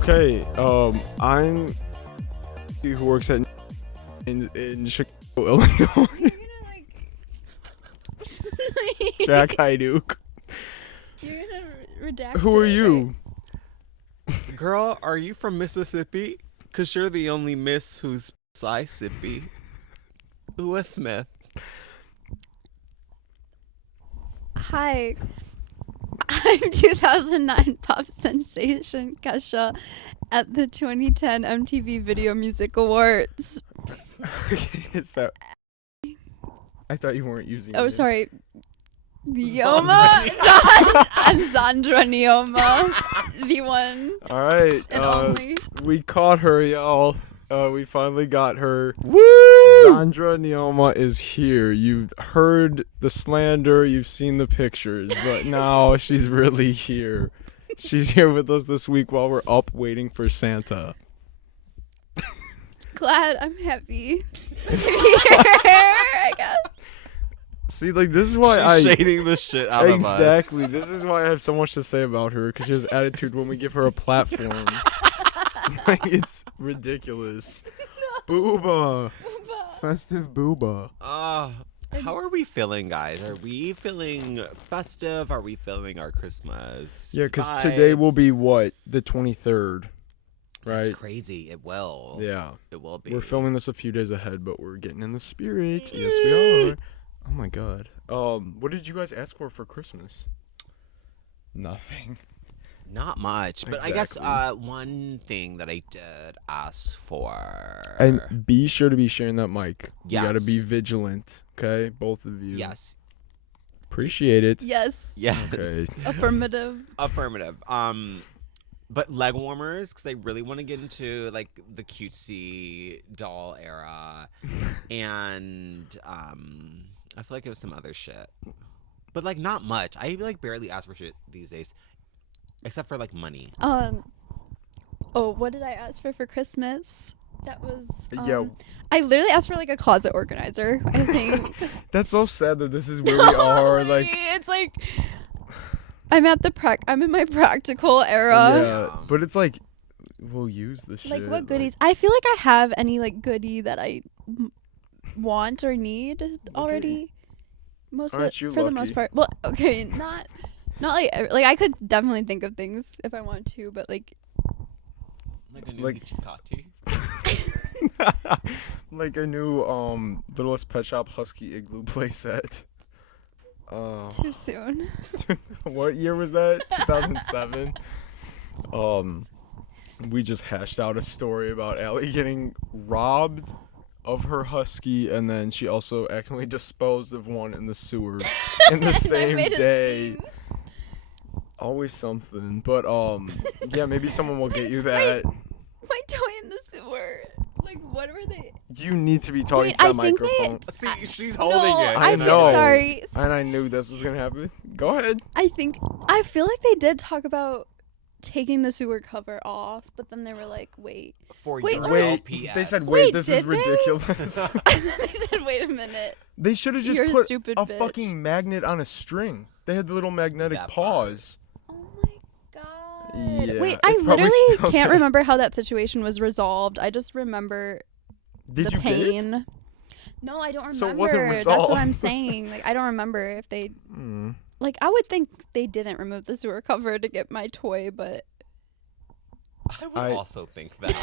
Okay, I'm who works in Chicago, Illinois. You're gonna Jack Hyduke. You're gonna redact. Who are it, you? right? Girl, are you from Mississippi? Cause you're the only miss who's Mississippi. Ua Smith. Hi. I'm 2009 pop sensation Kesha at the 2010 MTV Video Music Awards. Is that? I thought you weren't using. Oh, it. sorry. Neoma? I'm Xandra Neoma. The one All right. and only. We caught her, y'all. We finally got her. Woo! Xandra Neoma is here. You've heard the slander, you've seen the pictures, but now she's really here. She's here with us this week while we're up waiting for Santa. Glad I'm happy to be here, I guess. See, like, this is why She's I... shading the shit out of us. Exactly. This is why I have so much to say about her, because she has attitude when we give her a platform. Like, it's ridiculous. Booba. Festive booba. How are we feeling, guys? Are we feeling festive? Are we feeling our Christmas? Yeah, because today will vibes? be what? The 23rd, right? It's crazy. It will. Yeah. It will be. We're filming this a few days ahead, but we're getting in the spirit. Yes, we are. Oh my god. What did you guys ask for Christmas? Nothing. Not much, but I guess Exactly. one thing that I did ask for. And be sure to be sharing that mic. You gotta be Yes. vigilant, okay? Both of you. Yes. Appreciate it. Yes. Yes. Okay. Affirmative. Affirmative. But leg warmers, because I really want to get into like the cutesy doll era, and I feel like it was some other shit, but like not much. I like barely ask for shit these days, except for like money. Oh, what did I ask for Christmas? That was Yeah. I literally asked for like a closet organizer, I think. That's so sad that this is where we are. Like, it's like I'm in my practical era. yeah. But it's like, we'll use the shit. Like what goodies? I feel like I have any like goodie that I want or need already. Most of, Aren't you for the lucky? most part. Well, okay, not like I could definitely think of things if I want to, but like Like a new Like- Hichikati. Like a new Littlest Pet Shop Husky Igloo playset. too soon. What year was that? 2007. We just hashed out a story about Allie getting robbed of her husky, and then she also accidentally disposed of one in the sewer in the And I same made a day. scene. Always something. But yeah, maybe someone will get you that. My toy in the sewer. Like what were they? You need to be talking Wait, to that I think they- microphone. See, she's holding No, it. I I know. feel sorry. And I knew this was gonna happen. Go ahead. I feel like they did talk about taking the sewer cover off, but then they were like, wait. For Wait, your Wait, LPS. they said, Wait, wait, this is did they? ridiculous. And then they said, wait a minute. They should have just You're a put stupid a bitch. fucking magnet on a string. They had the little magnetic That part. paws. Oh my god. Yeah, Wait, I it's probably literally still can't there. remember how that situation was resolved. I just remember Did the you get it? pain. No, I don't remember. So it wasn't That's what I'm resolved. saying. Like I don't remember if they Mm. like I would think they didn't remove the sewer cover to get my toy, but I would I- also think that.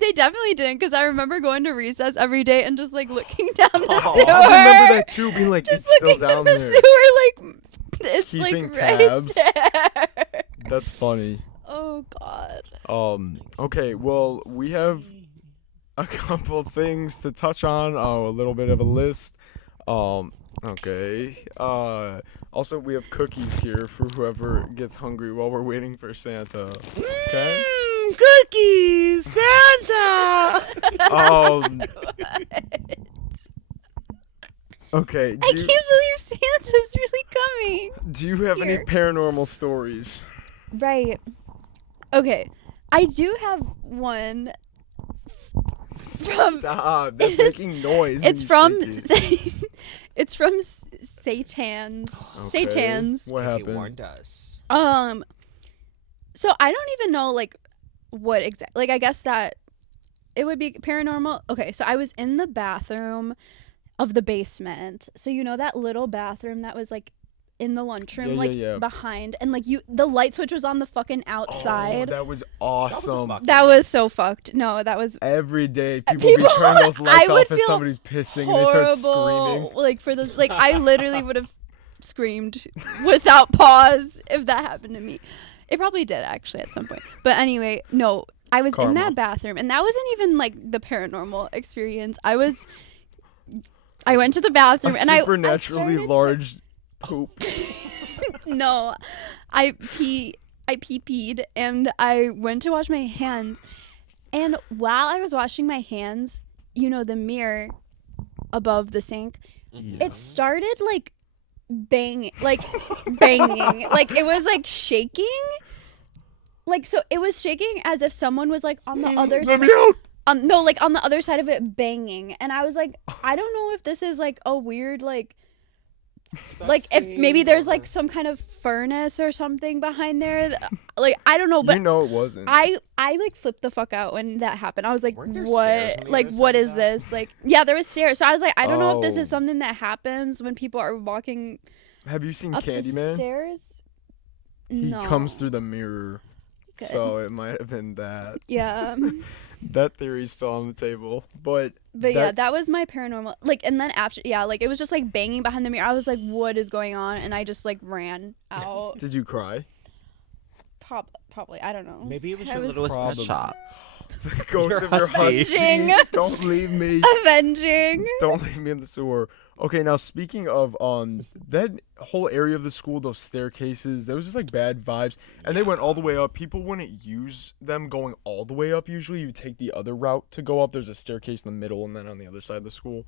they definitely didn't because I remember going to recess every day and just like looking down the Oh, sewer. I remember that too, being like, Just it's still looking down in the there. sewer, like it's Keeping like right tabs. there. That's funny. Oh god. Okay, well, we have a couple things to touch on. A little bit of a list. Okay. Also, we have cookies here for whoever gets hungry while we're waiting for Santa. Okay. Cookies, Santa. Okay. I can't believe Santa's really coming. Do you have any Here. paranormal stories? Right. Okay. I do have one. Stop. That's it is- making noise. when It's you from shake it. it's from Satan's. Okay, Satan's. What He happened? warned us. So I don't even know like what exactly. Like I guess that it would be paranormal. Okay, so I was in the bathroom of the basement. So you know that little bathroom that was like in the lunchroom, behind, and like the light switch was on the fucking outside. Oh, that was awesome. That was so fucked. No, that was every day people would be turning those lights off as somebody's pissing and they start screaming. Like for those, like I literally would have screamed without pause if that happened to me. It probably did actually at some point. But anyway, no, I was in that bathroom, and that wasn't even like the paranormal experience. I went to the bathroom and supernaturally large poop. No, I pee-peed and I went to wash my hands, and while I was washing my hands, you know, the mirror above the sink, it started like banging, like it was like shaking, like, so it was shaking as if someone was like on the other side. No, like on the other side of it banging, and I was like, I don't know if this is like a weird like if maybe there's like some kind of furnace or something behind there, like I don't know, but you know it wasn't. I like flipped the fuck out when that happened. I was like, what? Like, what is this? Like, yeah, there was stairs. So I was like, I don't know if this is something that happens when people are walking. Have you seen up Candyman? The stairs? He No. comes through the mirror. Good. So it might have been that. Yeah. That theory's still on the table, but yeah, that was my paranormal. Like, and then after, yeah, like it was just like banging behind the mirror. I was like, what is going on? And I just like ran out. Did you cry? Probably, I don't know. Maybe it was your littlest pet shop. The ghost of your husky. Don't leave me. Avenging. Don't leave me in the sewer. Okay, now speaking of that whole area of the school, those staircases, there was just like bad vibes, and they went all the way up. People wouldn't use them going all the way up. Usually, you take the other route to go up. There's a staircase in the middle, and then on the other side of the school.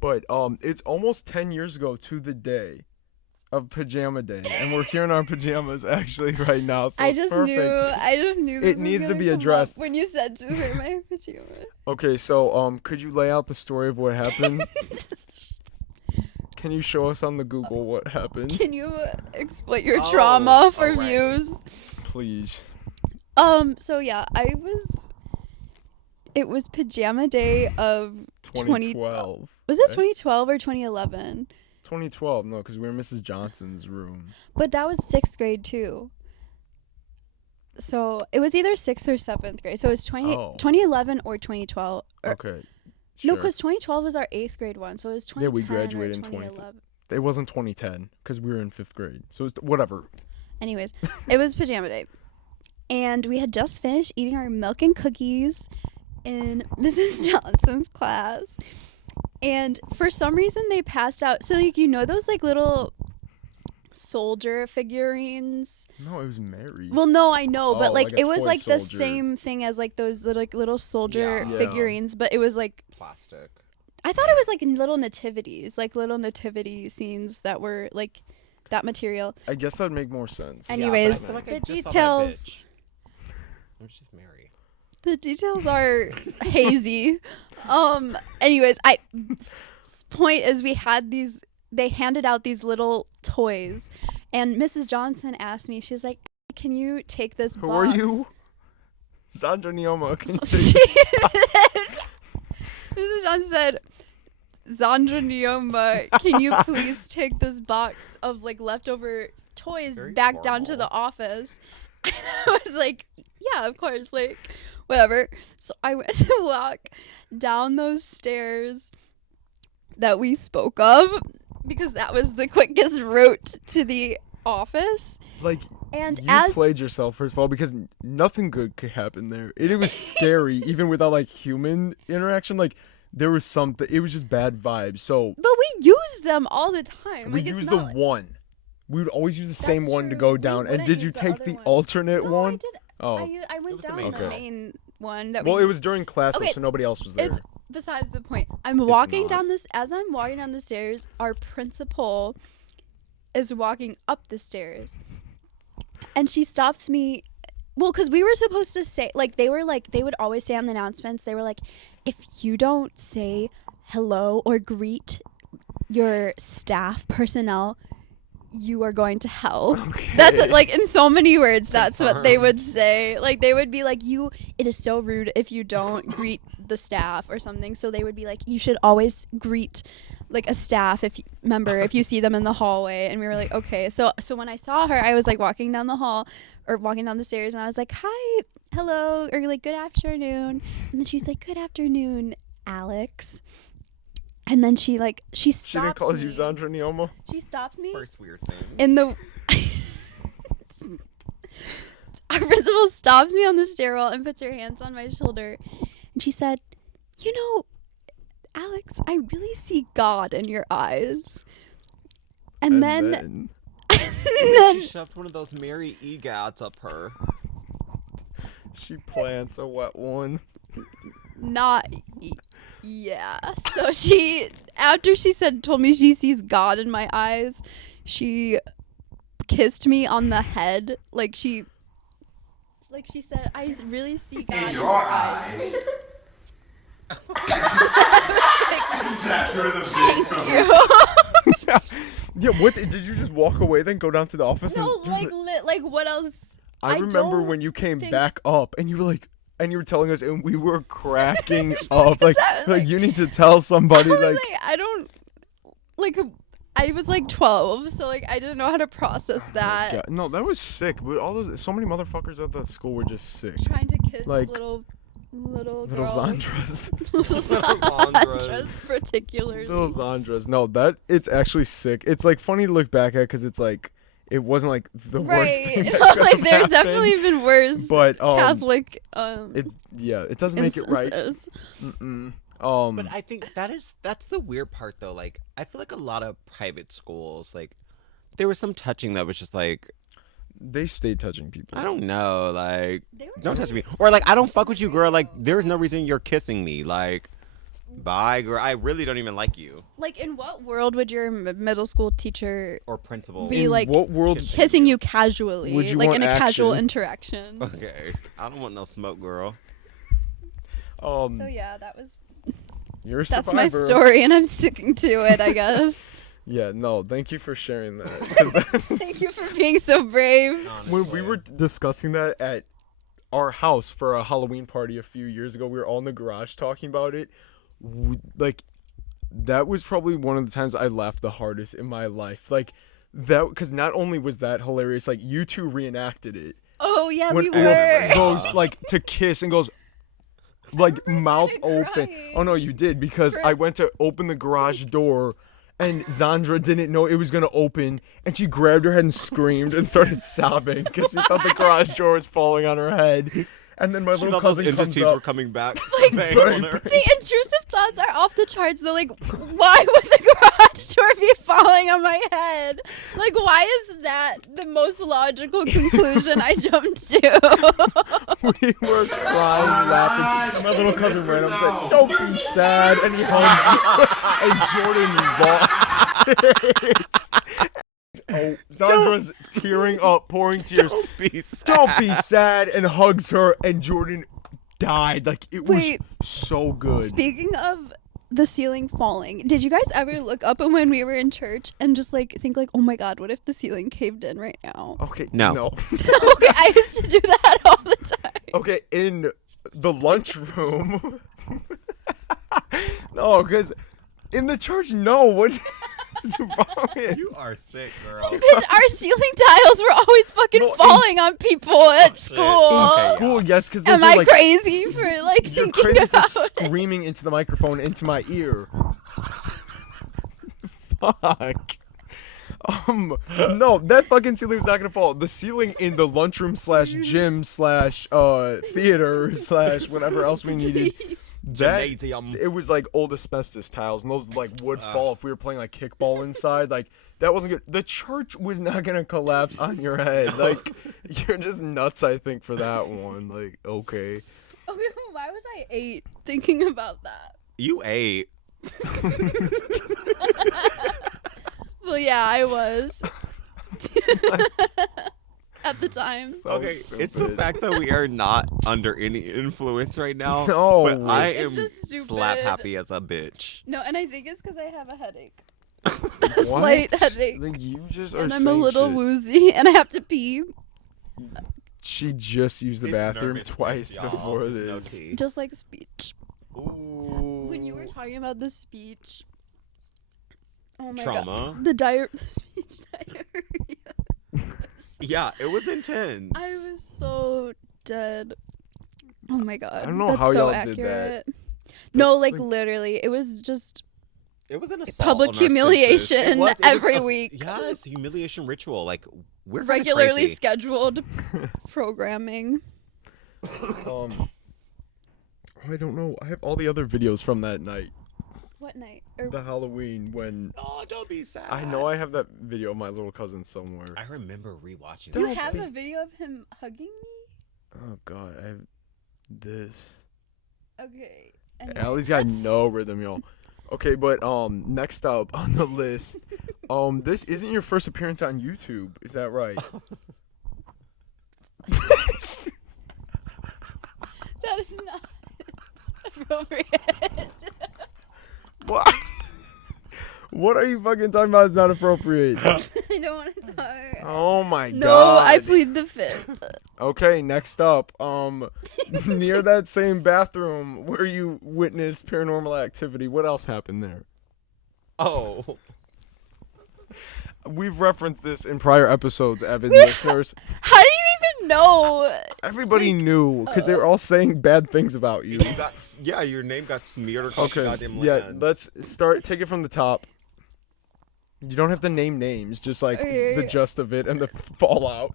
But it's almost 10 years ago to the day of Pajama Day, and we're here in our pajamas actually right now. So I just knew this it needs to be addressed when you said to wear my pajamas. Okay, so could you lay out the story of what happened? Can you show us on the Google what happened? Can you exploit your trauma for views? Please. So yeah, it was Pajama Day of 2012. Was it 2012 or 2011? 2012, no, because we were in Mrs. Johnson's room. But that was 6th grade too. So it was either 6th or 7th grade. So it was 2011 or 2012. Okay. Sure. No, Sure. because 2012 was our 8th grade one, so it was 2010 Yeah, we graduated or in 2011. It wasn't 2010 because we were in 5th grade. So it's whatever. Anyways, it was Pajama Day. And we had just finished eating our milk and cookies in Mrs. Johnson's class. And for some reason they passed out. So like, you know those like little soldier figurines? No, it was Mary. Well, no, I know, but like like a it was toy like soldier. the same thing as like those little soldier Yeah. figurines, but it was like Plastic. I thought it was like little nativities, like little nativity scenes that were like that material. I guess that'd make more sense. Anyways, I feel like I the just saw that details. bitch. It was just Mary. The details are hazy. Anyways, point is we had they handed out these little toys, and Mrs. Johnson asked me, she's like, can you take this box? Who are you? Xandra Neoma. Can you take this? Mrs. Johnson said, Xandra Neoma, can you please take this box of like leftover toys back down to the office? And I was like, yeah, of course, like whatever. So I went to walk down those stairs that we spoke of because that was the quickest route to the office. Like, and you played yourself, first of all, because nothing good could happen there. It was scary, even without like human interaction. Like, there was something. It was just bad vibes. So, but we used them all the time. We used the one. We would always use the same one to go down. And did you take the alternate one? I did. Oh, I went down main the one. main one. That well, it was during class, Okay, so nobody else was there. It's besides the point. I'm walking not. down this. As I'm walking down the stairs, our principal is walking up the stairs, and she stops me. Well, because we were supposed to say, like, they would always say on the announcements, they were like, if you don't say hello or greet your staff personnel, you are going to hell. Okay. That's like in so many words. That's what they would say. Like they would be like, it is so rude if you don't greet the staff or something. So they would be like, you should always greet like a staff if you see them in the hallway. And we were like, okay. So when I saw her, I was like walking down the hall or walking down the stairs, and I was like, hi, hello, or like good afternoon. And then she's like, good afternoon, Alex. And then she stops She didn't call me. you Xandra Neoma? She stops me First weird thing. in the our principal stops me on the stairwell and puts her hands on my shoulder, and she said, you know, Alex, I really see God in your eyes. And then She shoved one of those Mary EGOTs up her. she plants a wet one. Yeah. So after she told me she sees God in my eyes, she kissed me on the head. Like she said, I really see God in your eyes. That's where the big Thank you. Yeah, what did you just walk away then go down to the office? No, and like what else? I remember when you came back up and you were like, and you were telling us, and we were cracking up. Like, you need to tell somebody. I was like 12, so like I didn't know how to process that. God, no, that was sick. But so many motherfuckers at that school were just sick. Trying to kiss Like, little girls. Xandras. Little Xandras, particularly. Little Xandras. No, it's actually sick. It's like funny to look back at because it's like it wasn't like the worst thing. That Like could've there's happened. definitely been worse But Catholic it doesn't make it right. instances. But I think that's the weird part though. Like I feel like a lot of private schools, like there was some touching that was just like, they stay touching people. I don't know, like They were don't touch me, or like I don't fuck with you, girl. Like there's no reason you're kissing me. Like bye, girl. I really don't even like you. Like in what world would your middle school teacher Or principal. be In like what world kissing you casually, Would you like want in a casual action? interaction? Okay, I don't want no smoke, girl. So yeah, You're a that's my survivor. story, and I'm sticking to it, I guess. Yeah, no, thank you for sharing that. 'Cause Thank you for being so brave. when we were discussing that at our house for a Halloween party a few years ago, we were all in the garage talking about it. That was probably one of the times I laughed the hardest in my life. Like that, because not only was that hilarious, like you two reenacted it. Oh yeah, When we were. Alex goes like to kiss and goes like mouth started open. crying. Oh no, you did, because I went to open the garage door and Xandra didn't know it was gonna open, and she grabbed her head and screamed and started sobbing because she thought the garage door was falling on her head. And then my She little thought those cousin comes entities were up. coming back. Like, bang on her. The intrusive thoughts are off the charts though. Like, why would the garage door be falling on my head? Like, why is that the most logical conclusion I jumped to? We were crying, laughing. My little cousin ran up and said, "Don't be sad," and he hugged me. And Jordan lost it. Oh, Xandra's tearing up, pouring tears. Don't be sad. Don't be sad, and hugs her, and Jordan died. Like, it was Wait. so good. Speaking of the ceiling falling, did you guys ever look up when we were in church and just like think like, oh my god, what if the ceiling caved in right now? Okay, No. Okay, I used to do that all the time. Okay, in the lunchroom. No, because in the church, no. What is wrong with You are sick, girl. Bitch, our ceiling tiles were always fucking No, in- falling on people at shit. school. In Okay, school, yeah. yes, because those Am are I like crazy for like you're thinking crazy for about it? screaming into the microphone into my ear. Fuck. No, that fucking ceiling was not gonna fall. The ceiling in the lunchroom slash gym slash theater slash whatever else we needed. That Gymnasium. it was like old asbestos tiles, and those like would fall if we were playing like kickball inside. Like that wasn't good. The church was not gonna collapse on your head. Like you're just nuts, I think, for that one. Like okay. Okay, why was I 8 thinking about that? You ate. Well, yeah, I was. At the time. So Okay, it's the stupid. fact that we are not under any influence right now. No. But I It's am just stupid. slap happy as a bitch. No, and I think it's because I have a headache. a slight headache. Like you just are And I'm a saying little shit. woozy, and I have to pee. She just used the It's bathroom nervous twice y'all. before There's no this. tea. Just like speech. Ooh. When you were talking about the speech. Oh my Trauma. god. The speech diarrhea. Yeah, it was intense. I was so dead. Oh my god. I don't know That's how so y'all did that. accurate. No, That's like like- literally, it was just It was an assault public on our senses. humiliation It was every a week. Yes, humiliation ritual. Like we're kinda regularly crazy. scheduled programming. I don't know. I have all the other videos from that night. What night? Or The Halloween when Oh, don't be sad. I know I have that video of my little cousin somewhere. I remember rewatching. you that have shit. a video of him hugging me? Oh god, I have this. Okay. Anyway, Allie's got that's- no rhythm, y'all. Okay, but next up on the list, this isn't your first appearance on YouTube, is that right? That is not appropriate. What? What are you fucking talking about? It's not appropriate. I don't want to talk. Oh my No, god. I plead the fifth. Okay, next up, near that same bathroom where you witnessed paranormal activity, what else happened there? Oh, We've referenced this in prior episodes, avid listeners. How do you even know? Everybody knew because they were all saying bad things about you. yeah, your name got smeared across the Okay, goddamn yeah, land. let's start. Take it from the top. You don't have to name names, just like Okay. the gist of it and the fallout.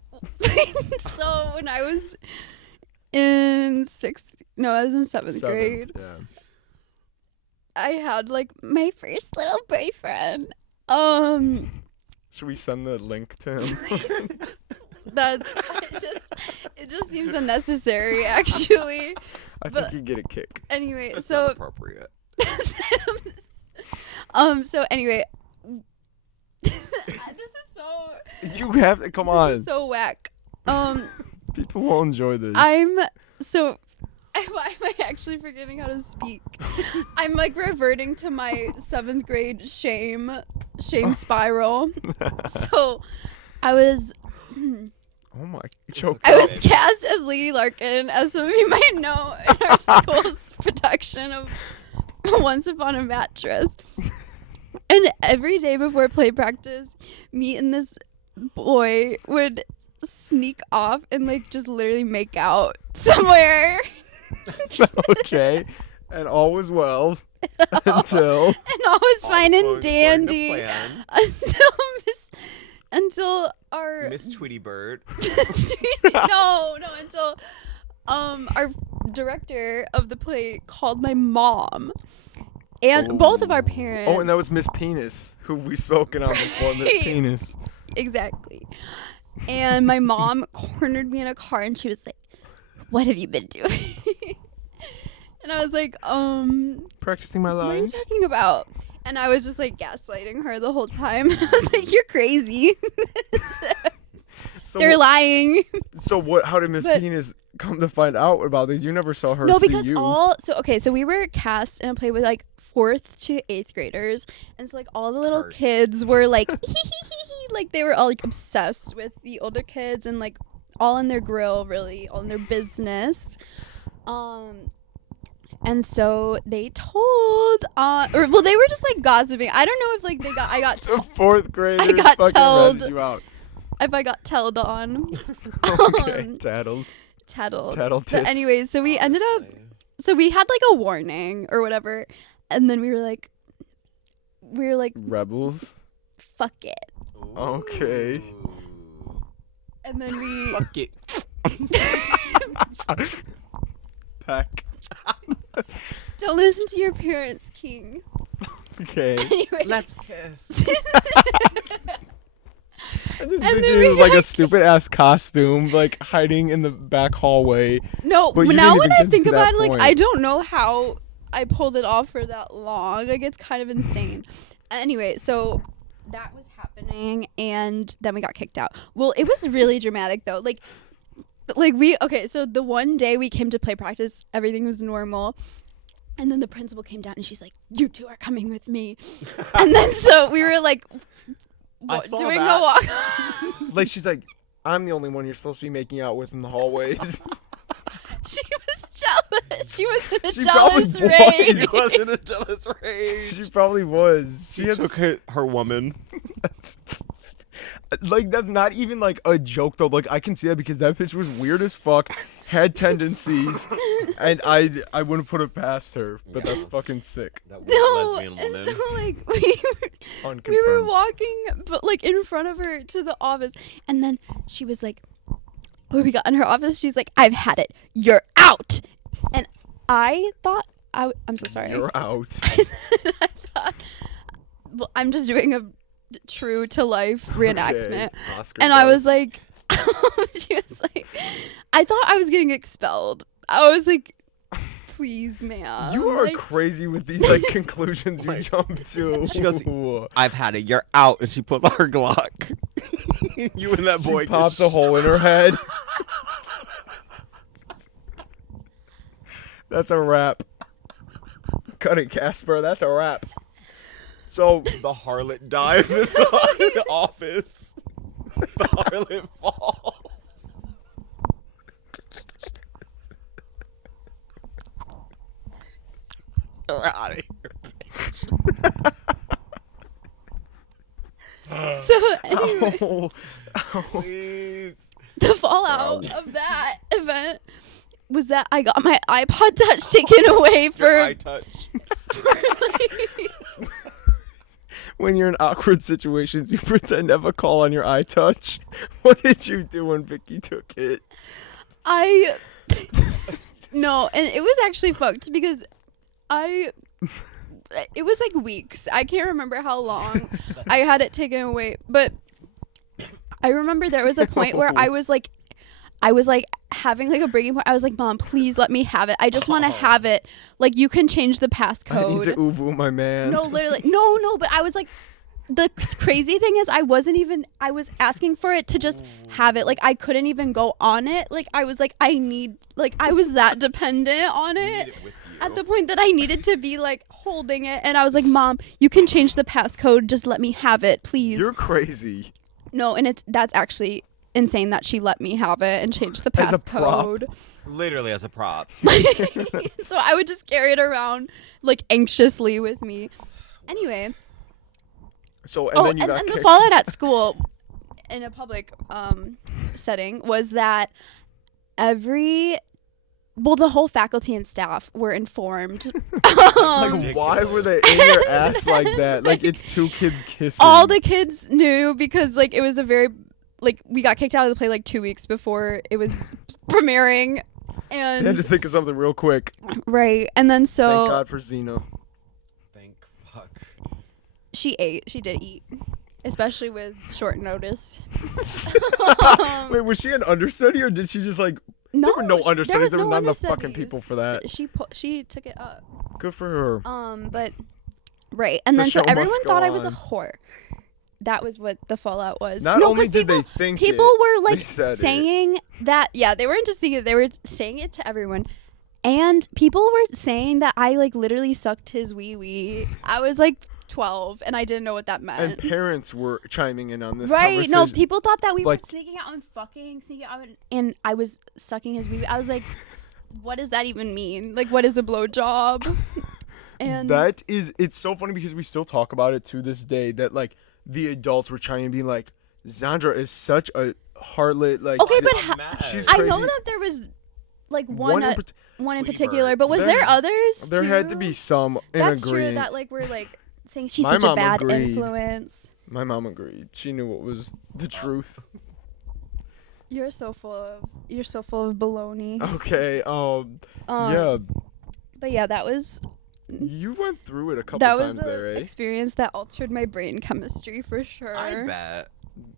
So when I was in I was in seventh grade. Yeah. I had like my first little boyfriend. Should we send the link to him? It just seems unnecessary actually. I But- think he'd get a kick. Anyway, That's so not appropriate. so anyway, this is so You have to come this on. is so whack. People will enjoy this. Why am I actually forgetting how to speak? I'm like reverting to my 7th grade shame spiral. So I was Oh my! Choke. I was cast as Lady Larkin, as some of you might know, in our school's production of Once Upon a Mattress. And every day before play practice, me and this boy would sneak off and like just literally make out somewhere. Okay, and all was well until And all was fine and All's going according to dandy plan. until our Miss Tweety Bird. until our director of the play called my mom and both of our parents. oh, and that was Miss Penis, who we've spoken on before. Miss Right. Penis. Exactly. And my mom cornered me in a car and she was like, "What have you been doing?" And I was like, Practicing my what are you lines. talking about? And I was just like gaslighting her the whole time. I was like, "You're crazy. So, They're lying." so what? How did Miss But- Penis come to find out about this? You never saw her No, see because you. so we were cast in a play with like 4th to 8th graders, and so like all the little Curse. kids were like like they were all like obsessed with the older kids and like all in their grill, really all in their business. And so they told they were just like gossiping. I don't know if like I got The 4th graders I got fucking told. ratted you out. if I got telled on. Okay, tattled. Tattled. Tattle But tits. anyways, so we ended up so we had like a warning or whatever, and then we were like Rebels. fuck it. Okay. Ooh. And then we Fuck it. Pack. don't listen to your parents, King. Okay. Anyway. Let's kiss. I just then picture we you like a got- stupid ass costume, like hiding in the back hallway. No, But you now didn't when even I get think to that about it, like point. I don't know how I pulled it off for that long. Like it's kind of insane. Anyway, so that was happening and then we got kicked out. Well, it was really dramatic though. Like so the one day we came to play practice, everything was normal. And then the principal came down and she's like, you two are coming with me. And then so we were like doing a walk. Like, she's like, I'm the only one you're supposed to be making out with in the hallways. She was jealous. She was in a She probably jealous was. rage. She was in a jealous rage. She probably was. She took her woman. Like, that's not even, like, a joke, though. Like, I can see that because that bitch was weird as fuck, had tendencies, and I wouldn't put it past her, but that's fucking sick. That weird lesbian woman. And so, like, we were Unconfirmed. walking, but, like, in front of her to the office, and then she was like, when we got in her office, she's like, I've had it. You're out. And I thought, I'm so sorry. You're out. I thought, well, I'm just doing a true to life reenactment. Okay. Oscar And I buzz. was like, she was like, I thought I was getting expelled. I was like, please, ma'am. You are like, crazy with these, like, conclusions you jump to. She goes, I've had it. You're out. And she pulls out her Glock. You and that boy She pops a hole in her head. That's a wrap. Cut it, Casper. That's a wrap. So the harlot dies in the office. The harlot falls. We're out of here. so anyway, oh, Please. the fallout of that event was that I got my iPod Touch taken away for Your eye touch. when you're in awkward situations, you pretend to have a call on your iTouch. What did you do when Vicky took it? No, and it was actually fucked because it was like weeks. I can't remember how long I had it taken away, but I remember there was a point where I was like having like a breaking point. I was like, Mom, please let me have it. I just want to have it. Like, you can change the passcode. I need to uvu my man. No, literally. No, but I was like, the crazy thing is I was asking for it to just have it. Like, I couldn't even go on it. Like, I was like, I was that dependent on it at the point that I needed to be like holding it. And I was like, Mom, you can change the passcode. Just let me have it, please. You're crazy. No, and that's actually insane that she let me have it and change the As a prop. passcode. Literally as a prop. So I would just carry it around like anxiously with me. Anyway. So and then you got and the kicked. fallout at school in a public setting was that the whole faculty and staff were informed. Like, why were they in your ass like that? Like, it's two kids kissing. All the kids knew because like it was a very like we got kicked out of the play like 2 weeks before it was premiering. And I had to think of something real quick. right. And then so Thank God for Xena. Thank fuck. she did eat, especially with short notice. Wait, was she an understudy or did she just like? No, there were no understudies. There no were not enough understudies. fucking people for that. She took it up. Good for her. But right, and The then so show must everyone go thought I was a on. whore. That was what the fallout was. Not No, only 'cause did people, they think people it, were they like said it. saying that. Yeah, they weren't just thinking it, they were saying it to everyone. And people were saying that I like literally sucked his wee wee. I was like 12 and I didn't know what that meant. And parents were chiming in on this Right, conversation. no, people thought that we Like- were sneaking out and sneaking out and I was sucking his wee wee. I was like, what does that even mean? Like, what is a blowjob? And it's so funny because we still talk about it to this day that like the adults were chiming in being like, Xandra is such a harlot. Like, okay, but I'm mad. she's I crazy. know that there was like one in Tweety particular, bird. but was There- there others? There had to too? be some in That's agreement. true. That like we're like saying she's My such a mom bad agreed. influence. My mom agreed. She knew what was the truth. You're so full of baloney. Okay. Yeah. But yeah, that was You went through it a couple that times was there, an eh? experience that altered my brain chemistry for sure. I bet.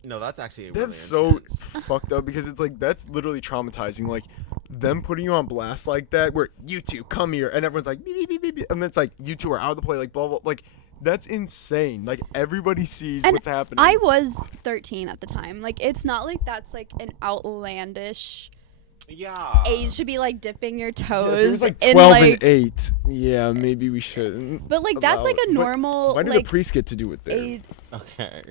No, that's actually That's really so intense. fucked up because it's like that's literally traumatizing. Like them putting you on blast like that, where you two come here, and everyone's like, beep, beep, beep, beep, beep, and it's like you two are out of the play, like blah blah. Like that's insane. Like everybody sees And what's happening. I was 13 at the time. Like it's not like that's like an outlandish Yeah. age should be like dipping your Yeah, toes if it was like in 12 like. and 8. Yeah, maybe we shouldn't. But like that's like a But normal why did like the priest get to do it there? age. Okay.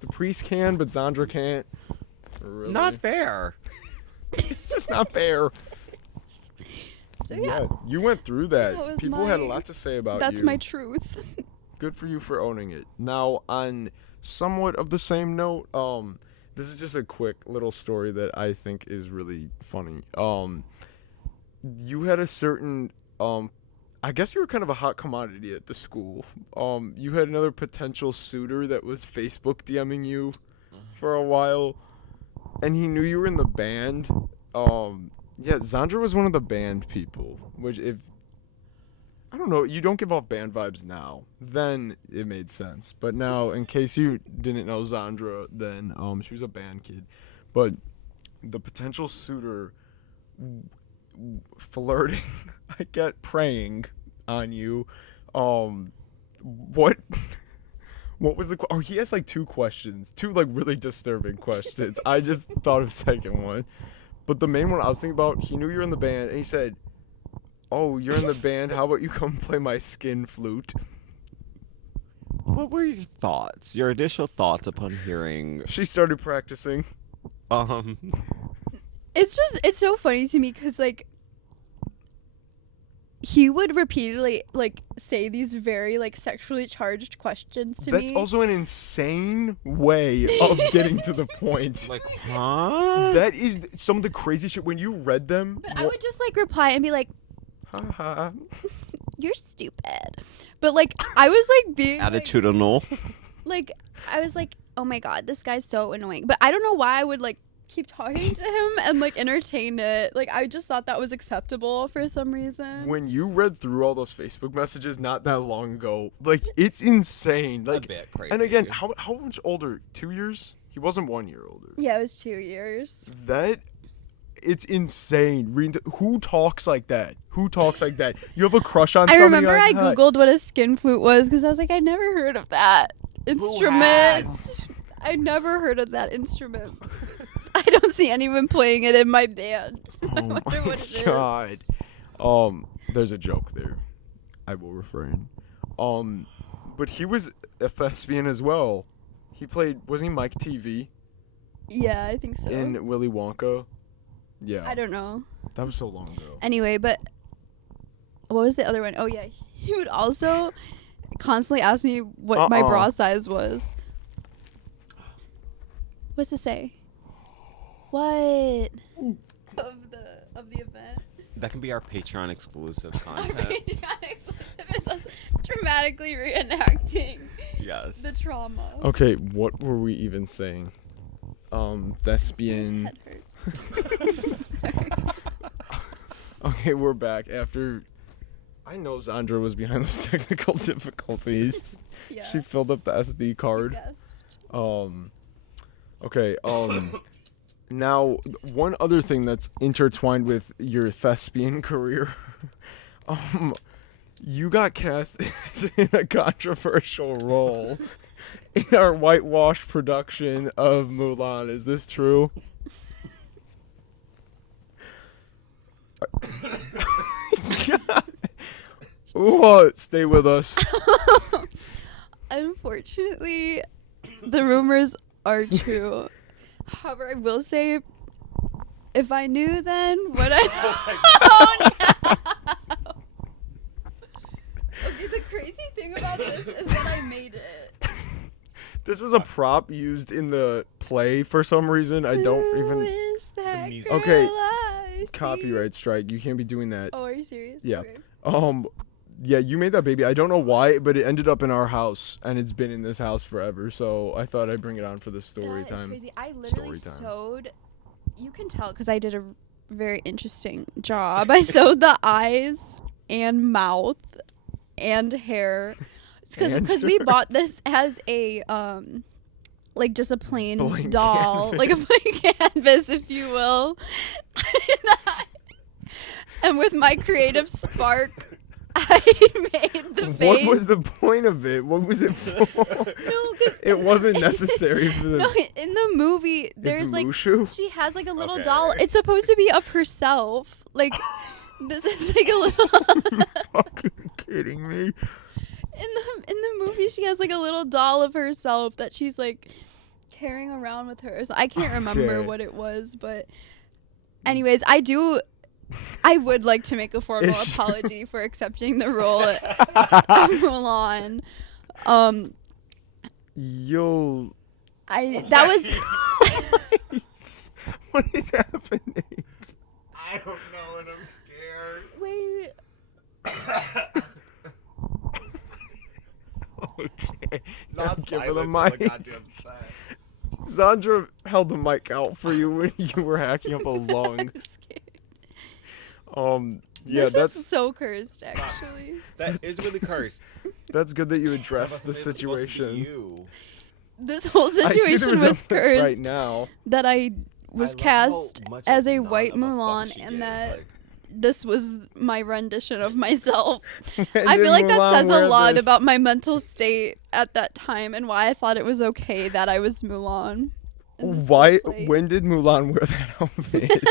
The priest can, but Xandra can't. Really? Not fair. It's just not fair. So yeah, You went through that. That was People had a my- lot to say about that's you. my truth. Good for you for owning it. Now, on somewhat of the same note, this is just a quick little story that I think is really funny. You had a certain, I guess you were kind of a hot commodity at the school. You had another potential suitor that was Facebook DMing you for a while, and he knew you were in the band. Yeah, Xandra was one of the band people, which I don't know, you don't give off band vibes now. Then it made sense. But now, in case you didn't know Xandra, then she was a band kid. But the potential suitor flirting, I get preying on you. What was the he has like 2 questions. 2 like really disturbing questions. I just thought of the second one. But the main one I was thinking about, he knew you were in the band, and he said, "Oh, you're in the band. How about you come play my skin flute?" What were your thoughts? Your initial thoughts upon hearing? She started practicing. It's so funny to me because like he would repeatedly like say these very like sexually charged questions to me. That's also an insane way of getting to the point. Like, huh? That is some of the crazy shit. When you read them, But I would just like reply and be like, haha. "You're stupid," but like I was like being Attitudinal. like I was like, "Oh my god, this guy's so annoying." But I don't know why I would like keep talking to him and like entertain it. Like I just thought that was acceptable for some reason. When you read through all those Facebook messages not that long ago, like it's insane. Like, A bit crazy. and again, how much older? 2 years? He wasn't 1 year older. Yeah, it was 2 years. It's insane. Who talks like that? Who talks like that? You have a crush on I somebody. remember like, I "Hi." googled what a skin flute was because I was like, I never heard of that instrument. I never heard of that instrument. I don't see anyone playing it in my band. I Oh wonder my what it is. god. There's a joke there. I will refrain. But he was a thespian as well. He played, wasn't he Mike TV Yeah, I think so. in Willy Wonka? Yeah. I don't know. That was so long ago. Anyway, but what was the other one? Oh yeah, he would also constantly ask me what my bra size was. What's to say? What of the event? That can be our Patreon exclusive Our content. Patreon exclusive is us dramatically reenacting Yes. the trauma. Okay, what were we even saying? Thespian. Head hurts. Sorry. Okay, we're back after. I know Xandra was behind those technical difficulties. Yeah. She filled up the SD card. Guessed. Okay, now one other thing that's intertwined with your thespian career, you got cast in a controversial role in our whitewash production of Mulan. Is this true? What? Stay with us. Unfortunately, the rumors are true. However, I will say, if I knew then, what I know now. Okay, the crazy thing about this is that I made it. This was a prop used in the play for some reason. I don't Who even. is that music. girl Okay, I see? Copyright strike. You can't be doing that. Oh, are you serious? Yeah. Okay. Yeah, you made that baby. I don't know why, but it ended up in our house, and it's been in this house forever. So I thought I'd bring it on for the story That is time. crazy. I literally Story time. sewed. You can tell because I did a very interesting job. I sewed the eyes and mouth and hair. And Because we hair. bought this as a like just a plain Blank doll, like a canvas. blank canvas, if you will. And with my creative spark, I made the face. What was the point of it? What was it for? No, 'cause It wasn't necessary for the. No, in the movie, there's it's like Mushu? she has like a little Okay. doll. It's supposed to be of herself. Like this is like a little. Fucking kidding me? In the movie, she has like a little doll of herself that she's like carrying around with her. So I can't remember Okay. what it was, but anyways, I would like to make a formal Is she- apology for accepting the role of Mulan. Yo. That was What is happening? I don't know, and I'm scared. wait. Okay. Not Give her the silence on the mic. goddamn set. Xandra held the mic out for you when you were hacking up a lung. I'm scared. Yeah, This that's is so cursed, actually. That is really cursed. that's good that you Some of addressed the it was supposed to be situation. you. This whole I see the situation was resemblance cursed. right now. That I was I love how cast much as of a none white of a fuck Mulan, she and gives, that like, this was my rendition of myself. When I did feel like that Mulan says a wear lot this? about my mental state at that time and why I thought it was okay that I was Mulan. in this Why? cosplay. When did Mulan wear that outfit?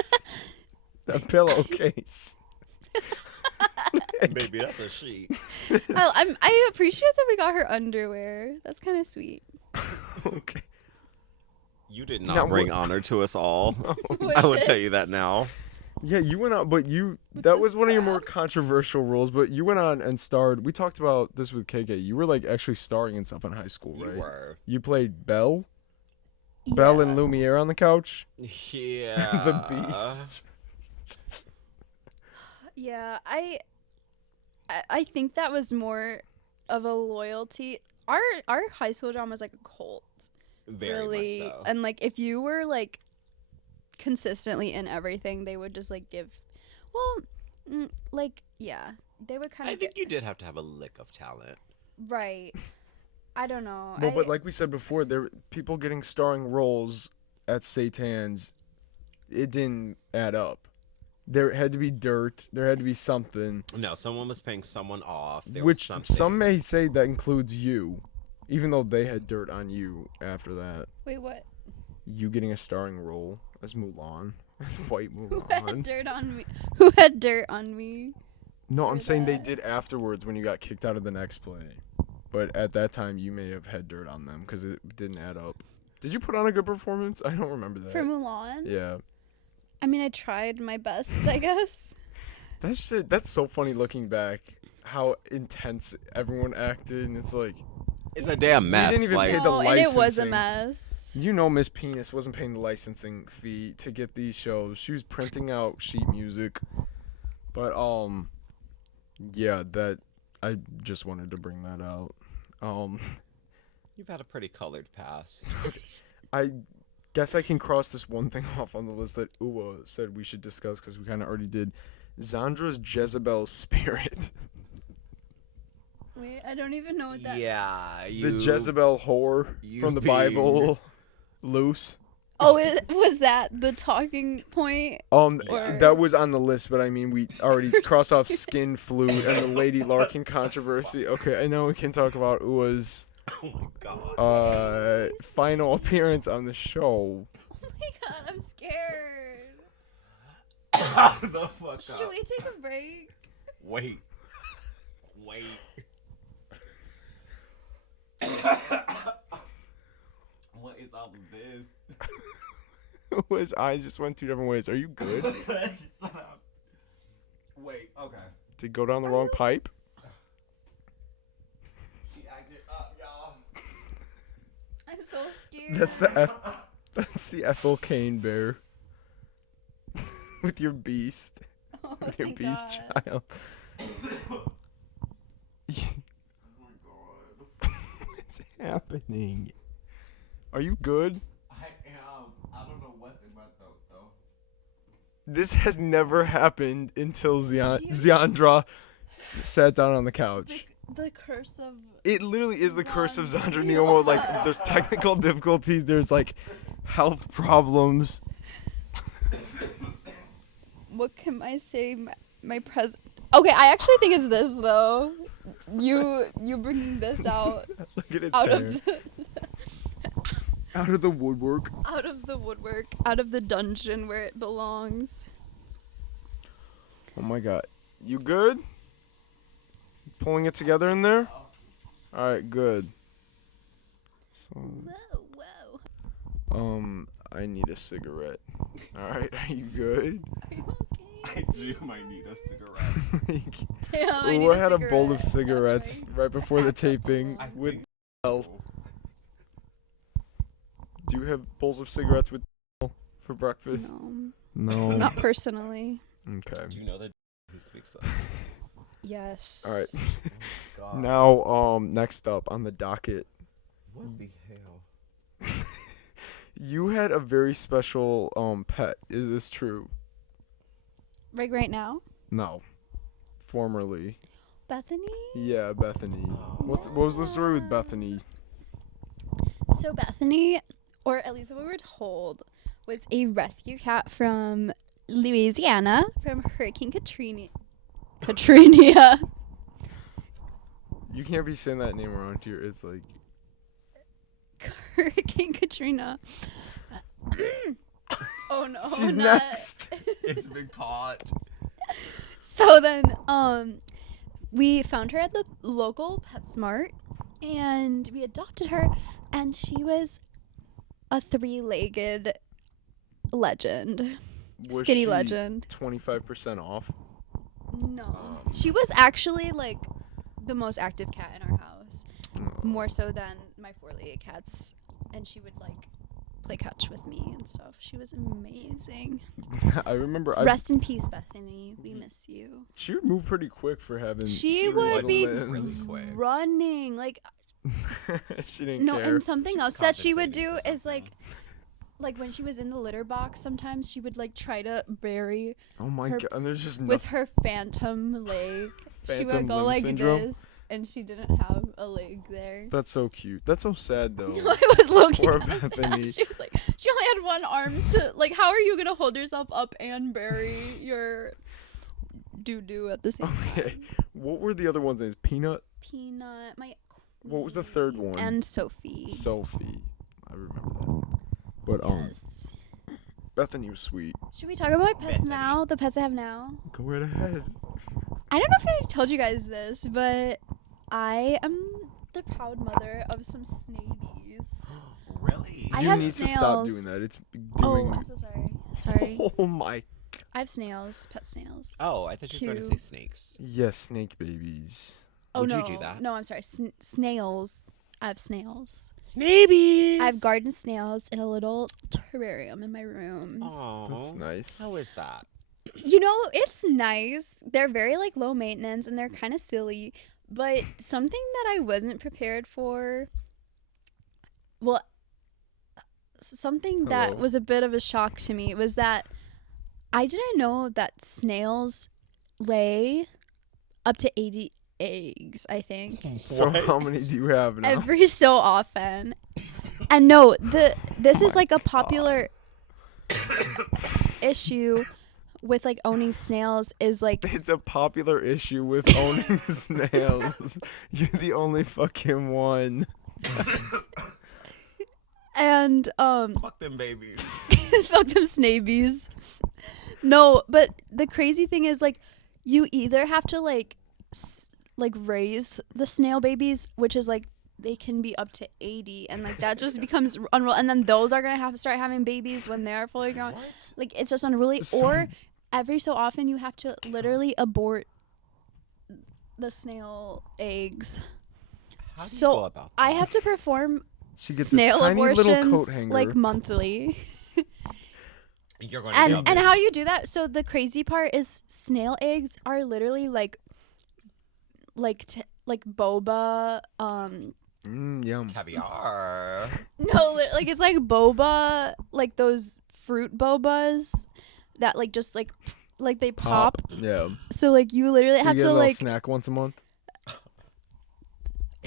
The pillowcase. Baby, that's a she. I appreciate that we got her underwear. That's kind of sweet. Okay. You did Now not bring what- honor to us all. With I will tell this. you that now. Yeah, you went on, but that was one of your more controversial roles, but you went on and starred. We talked about this with KK. You were like actually starring in stuff in high school, You right? were. You played Belle? Belle and Yeah. Lumiere on the couch? Yeah. The Beast. Yeah, I think that was more of a loyalty. Our high school drama was like a cult, Very really, much so. and like if you were like consistently in everything, they would just like give. Well, like yeah, they would kind I of. think you did have to have a lick of talent. Right. I don't know. Well, but like we said before, there people getting starring roles at Satan's, it didn't add up. There had to be dirt. There had to be something. No, someone was paying someone off. There was Which something. some may say that includes you, even though they had dirt on you after that. Wait, what? You getting a starring role as Mulan, as white Who had Mulan. dirt on me? Who had dirt on me? No, I'm for saying they that? did afterwards when you got kicked out of the next play. But at that time, you may have had dirt on them because it didn't add up. Did you put on a good performance? I don't remember that. For Mulan? Yeah. I mean, I tried my best, I guess. That shit, that's so funny looking back. How intense everyone acted, and it's like, It's a damn mess. didn't even like, pay the No, and it was a licensing. mess. you know, Miss Penis wasn't paying the licensing fee to get these shows. She was printing out sheet music. But, yeah, that, I just wanted to bring that out. you've had a pretty colored past. I guess I can cross this one thing off on the list that Uwa said we should discuss because we kind of already did. Xandra's Jezebel spirit. Wait, I don't even know what that. Yeah, The you. Jezebel whore you from the being- Bible. Loose. Oh, was that the talking point? Or... that was on the list, but I mean, we already crossed off skin flute and the Lady Larkin controversy. Okay, I know we can talk about Uwa's Oh my god. final appearance on the show. Oh my god, I'm scared. the fuck Should up. we take a break? Wait. Wait. What is all of this? Uwa's eyes just went two different ways. Are you good? Wait, okay. Did go down the wrong pipe? She acted up, y'all. I'm so scared. That's the Ethel Cain bear. With your beast. Oh With your my beast God. child. Oh my god. What's happening? Are you good? I am. I don't know what's in my throat though. This has never happened until Do you- Xandra sat down on the couch. The curse of. It literally is the curse of Xandra Xandra Neoma. Like, there's technical difficulties. There's, like, health problems. What can I say? My present Okay, I actually think it's this though. You bringing this out Look at its out hair. of the Out of the woodwork. out of the woodwork, out of the dungeon where it belongs. Oh my god. You good? Pulling it together in there? Alright, good. So, Whoa, whoa. I need a cigarette. Alright, are you good? Are you okay? I do might need a cigarette. Damn, I need Ooh, I had a bowl of cigarette. cigarettes right before the taping I with think L. Do you have bowls of cigarettes with for breakfast? No, No. not personally. Okay. Do you know that who speaks that? Yes. All right. Oh God. Now, next up on the docket, What the hell? you had a very special pet. Is this true? Like right now, No. Formerly. Bethany. Yeah, Bethany. What was the story with Bethany? So Bethany, or at least what we were told, was a rescue cat from Louisiana from Hurricane Katrina. Katrina. You can't be saying that name around here. It's like Hurricane Katrina. Oh no. she's not- next. It's been caught. So then, we found her at the local PetSmart, and we adopted her, and she was a 3-legged legend, Was skinny she legend. 25% off. No, she was actually like the most active cat in our house, more so than my 4-legged cats, and she would like play catch with me and stuff. She was amazing. I remember. Rest in peace, Bethany. We miss you. She would move pretty quick for having. She little would be limbs. quick. running like She didn't no, care. and something She was else that she would do compensating for is like when she was in the litter box, sometimes she would like try to bury Oh my her- god! And there's just with nothing. her phantom leg. She Phantom would go limb like syndrome? this, and she didn't have a leg there. That's so cute. That's so sad though. I was looking Poor at us. Bethany. She was like, she only had one arm to like. How are you gonna hold yourself up and bury your doo doo at the same Okay. time? What were the other ones' names? Peanut. Peanut, my. What was the third one? And Sophie. Sophie. I remember that. But Yes. Bethany was sweet. Should we talk about my pets Bethany. now? The pets I have now. Go right ahead. I don't know if I told you guys this, but I am the proud mother of some snabies. Really? I you have need to stop snails. doing that. It's Oh, doing. I'm so sorry. Sorry. Oh my. I have snails, pet snails. Oh, I thought you were going to Two. say snakes. Yes, snake babies. Oh, Would no. you do that? No, I'm sorry. Snails. I have snails. Snabies. I have garden snails in a little terrarium in my room. Oh, That's nice. How is that? You know, it's nice. They're very like low maintenance and they're kind of silly, but something that I wasn't prepared for. Well, something that Hello? was a bit of a shock to me was that I didn't know that snails lay up to 80 eggs, I think. So how many do you have now? Every so often. And no, this is like a popular issue with like owning snails is like It's a popular issue with owning snails. You're the only fucking one. and Fuck them babies. fuck them snabies. No, but the crazy thing is like you either have to like raise the snail babies, which is like they can be up to 80 and like that just becomes unreal, and then those are gonna have to start having babies when they're fully grown. What? Like it's just unruly. So- Or every so often you have to literally abort the snail eggs. How do So, you go about that? I have to perform She gets snail a tiny little abortions coat hanger. like monthly. You're going to And how you do that? So the crazy part is snail eggs are literally like boba. Yum. Caviar. No, like it's like boba, like those fruit bobas that like just like they pop. Yeah. So like you literally So have you get to a little like. snack once a month.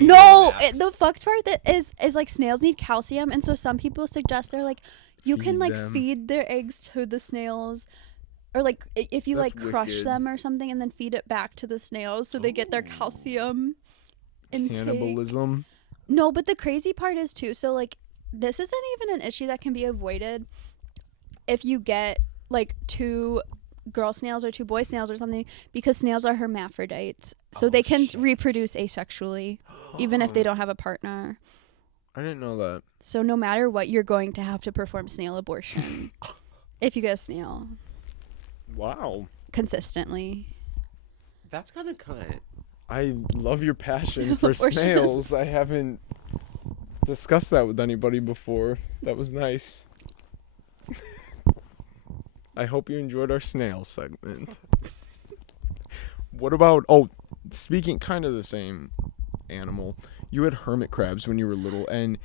No, Max. the fucked part that is like snails need calcium, and so some people suggest they're like you can Feed like them. feed their eggs to the snails, or like if you That's like crush wicked. them or something and then feed it back to the snails so they get their calcium intake. Cannibalism. No, but the crazy part is too, so like this isn't even an issue that can be avoided if you get like 2 girl snails or 2 boy snails or something, because snails are hermaphrodites, so they can reproduce asexually even if they don't have a partner. I didn't know that. So no matter what, you're going to have to perform snail abortion if you get a snail Wow. consistently. That's kind of cunt. I love your passion for snails. I haven't discussed that with anybody before. That was nice. I hope you enjoyed our snail segment. What about, speaking kind of the same animal, you had hermit crabs when you were little, and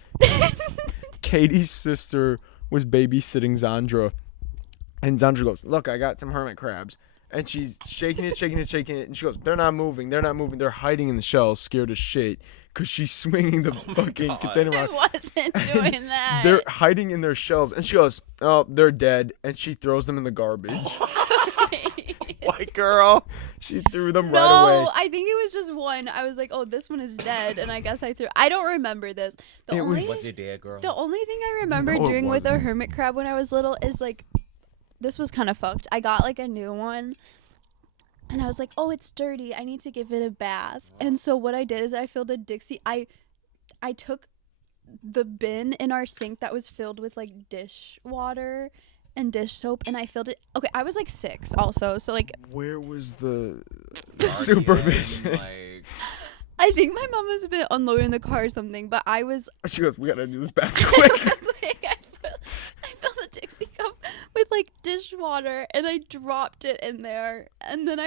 Katie's sister was babysitting Xandra, and Xandra goes, look, I got some hermit crabs. And she's shaking it, and she goes, they're not moving, they're hiding in the shells, scared as shit, because she's swinging the fucking container around. I wasn't doing that. They're hiding in their shells, and she goes, oh, they're dead, and she throws them in the garbage. White girl. She threw them No, right away. I think it was just one. I was like, oh, this one is dead, and I guess I don't remember this. It was- Was it dead, girl? The only thing I remember No, it doing with a wasn't. hermit crab when I was little is like, this was kind of fucked. I got like a new one, and I was like, oh, it's dirty. I need to give it a bath. And so what I did is I filled a Dixie. I took the bin in our sink that was filled with like dish water and dish soap, and I filled it. Okay, I was like 6 also, so like Where was the Guardian, supervision? like, I think my mom was a bit unloading the car or something, but I was She goes, we gotta do this bath quick. I filled a Dixie cup with like dishwater and I dropped it in there, and then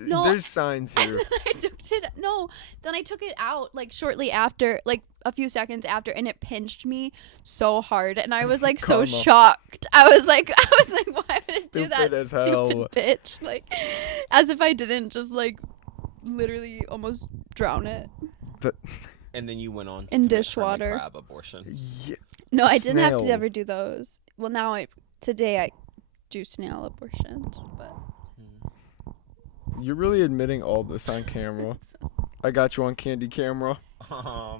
No. There's signs here. then I took it out like shortly after, like a few seconds after, and it pinched me so hard, and I was like so Karma. shocked. I was like, why would it do Stupid that, as stupid hell. bitch? Like, as if I didn't just like literally almost drown it. and then you went on to In commit hermit dishwater. crab abortion. Yeah. No, I didn't have to Snail. ever do those. Well, today I do snail abortions, but You're really admitting all this on camera. I got you on candy camera.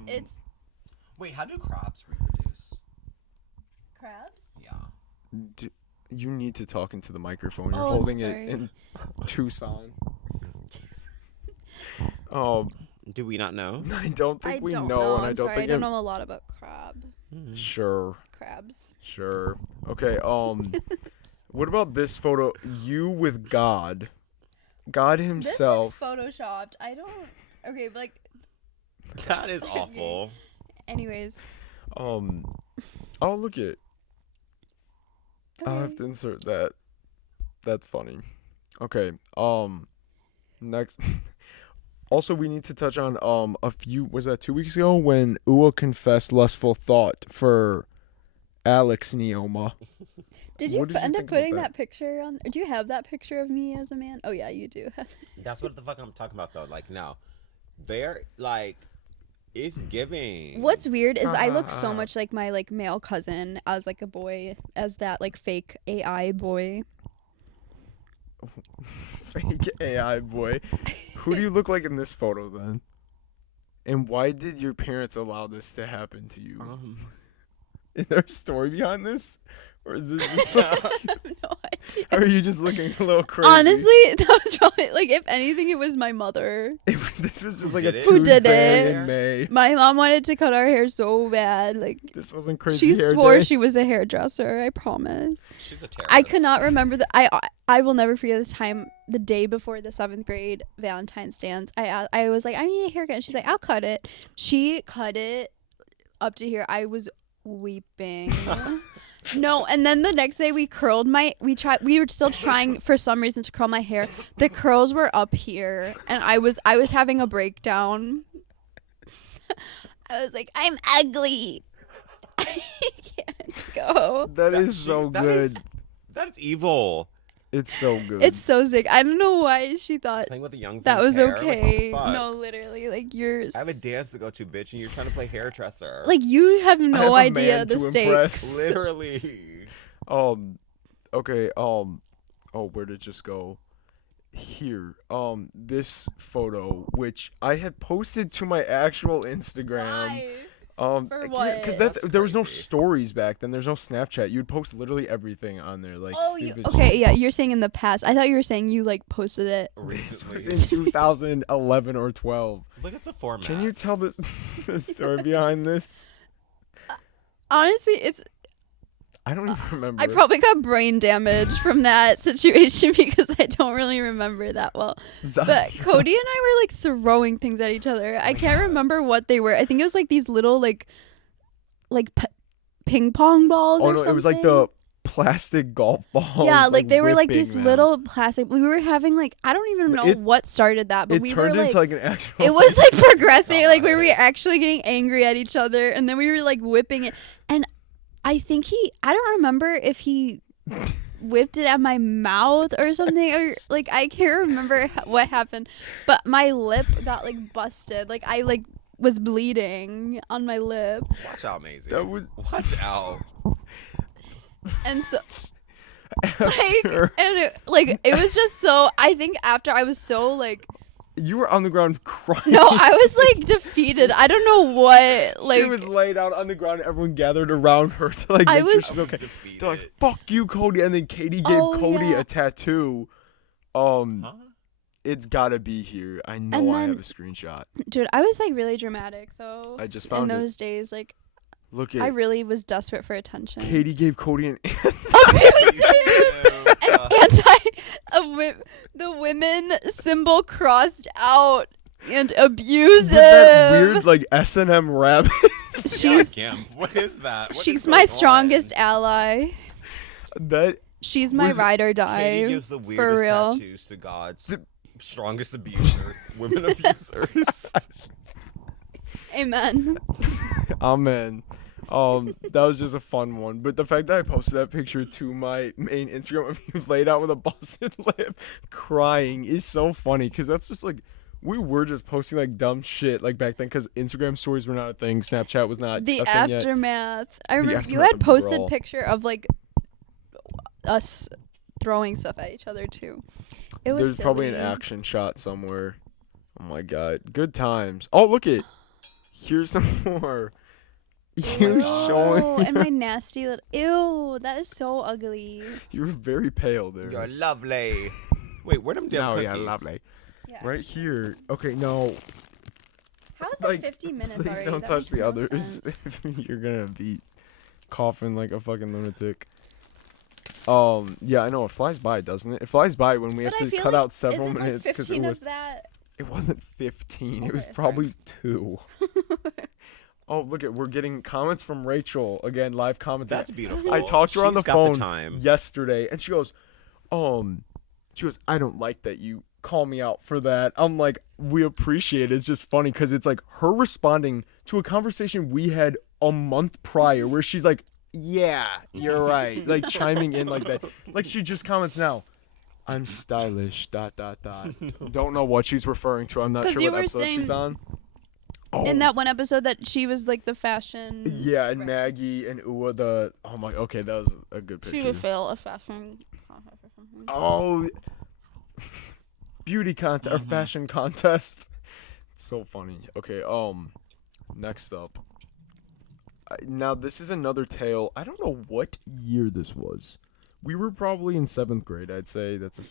it's Wait, how do crabs reproduce? crabs. Yeah. You need to talk into the microphone. You're Oh, I'm holding sorry. it in Tucson. Do we not know? I don't think I we don't know, and I I'm don't sorry, think I don't know a lot about Sure. crabs. Okay. What about this photo? You with God. God himself. This is photoshopped. I don't. Okay, but like, That is awful. anyways. Oh, look it. I'll have Okay. to insert that. That's funny. Okay. Next. Also, we need to touch on was that 2 weeks ago when Ua confessed lustful thought for Alex Neoma. Did you What did you end up think about putting that? that picture on? Or do you have that picture of me as a man? Oh yeah, you do. That's what the fuck I'm talking about, though. Like, no. They're, like, it's giving. What's weird is I look so much like my like male cousin as like a boy, as that like fake AI boy. Fake AI boy. Who do you look like in this photo then? And why did your parents allow this to happen to you? Is there a story behind this? Or is this just I have no idea. or are you just looking a little crazy? Honestly, that was probably like, if anything, it was my mother. This was just Who like a did it? Who did Tuesday it? in May. My mom wanted to cut our hair so bad. Like, This wasn't crazy she hair swore day. she was a hairdresser. I promise. She's a terrorist. I could not remember I will never forget the time, the day before the 7th grade Valentine's dance. I was like, I need a haircut. And she's like, I'll cut it. She cut it up to here. I was weeping. No, and then the next day we were still trying for some reason to curl my hair. The curls were up here, and I was having a breakdown. I was like, I'm ugly. I can't go. That is so good. That is evil. It's so good. It's so sick. I don't know why she thought Playing with a young that was thing's hair? Like, what the okay. fuck? No, literally, like you're. I have a dance to go to, bitch, and you're trying to play hairdresser. Like you have I have no a idea man the to stakes. impress. Literally. Okay. Oh, where did it just go? Here. This photo, which I had posted to my actual Instagram. Why? For Because what? there was no crazy. stories back then. There's no Snapchat. You'd post literally everything on there, like Oh, stupid okay, yeah. You're saying in the past. I thought you were saying you like posted it. This Recently. was in 2011 or 12. Look at the format. Can you tell this the story behind this? Honestly, it's. I don't even remember. I probably got brain damage from that situation because I don't really remember that well. But Cody and I were like throwing things at each other. I can't remember what they were. I think it was like these little like ping pong balls. Oh or no, something. it was like the plastic golf balls. Yeah, like they were like whipping these them. little plastic. We were having like I don't even know what started that, but It we were turned like into like an actual. it was like progressing. Like we God. were actually getting angry at each other, and then we were like whipping it. And I think I don't remember if he whipped it at my mouth or something, or like I can't remember what happened. But my lip got like busted. Like I like was bleeding on my lip, Watch out, Maisie. That was- Watch out. and so. After- And it was just so. I think after I was so like. You were on the ground crying. No, I was like defeated. I don't know what like. She was laid out on the ground. And everyone gathered around her to like I make sure was- she's okay. Defeated. They're like, "Fuck you, Cody," and then Katie gave Oh, Cody yeah. a tattoo. Huh? It's gotta be here. I know And I have then- a screenshot. Dude, I was like really dramatic though. I just in found it. those days, like Look I at really was desperate for attention. Katie gave Cody an The women symbol crossed out and abusive. with that weird like S&M rabbit. Yeah, Kim, what is that? What is She's going my on? strongest ally. That She's my Was- ride or Katie die. gives the For weirdest real. tattoos to God's strongest abusers, women abusers. Amen. Amen. That was just a fun one. But the fact that I posted that picture to my main Instagram of you laid out with a busted lip crying is so funny because that's just like we were just posting like dumb shit like back then because Instagram stories were not a thing. Snapchat was not The a thing yet. aftermath. I remember you aftermath had of the posted brawl. picture of like us throwing stuff at each other too. It was There's probably an silly. action shot somewhere. Oh my god. Good times. Oh, look it. Here's some more. You're God. showing. And my nasty little. Ew, that is so ugly. You're very pale there. You're lovely. Wait, where them damn No, cookies? yeah, lovely. Yeah. Right here. Okay, no. How is Like, it 50 minutes please already? don't That touch makes the no others. sense. You're gonna be coughing like a fucking lunatic. Yeah, I know it flies by, doesn't it? It flies by when we But have I to feel cut like out several isn't minutes like because it 15 was. of that. It wasn't 15. It was Okay, probably 2. Oh, look at we're getting comments from Rachel again, live commenting. That's beautiful. I talked to her on the She's got phone time. yesterday, and she goes, I don't like that you call me out for that. I'm like, we appreciate it. It's just funny because it's like her responding to a conversation we had a month prior where she's like, yeah, you're right. Like chiming in like that. Like she just comments now. I'm stylish, ... Don't know what she's referring to. I'm not 'Cause sure you what were episode she's saying- on. Oh, In that one episode that she was like the fashion. yeah, and Right. Maggie and Uwa okay, that was a good picture. She would fail a fashion contest or something. Oh, beauty contest or fashion contest. It's so funny. Okay, next up. Now this is another tale. I don't know what year this was. We were probably in 7th grade. I'd say that's a.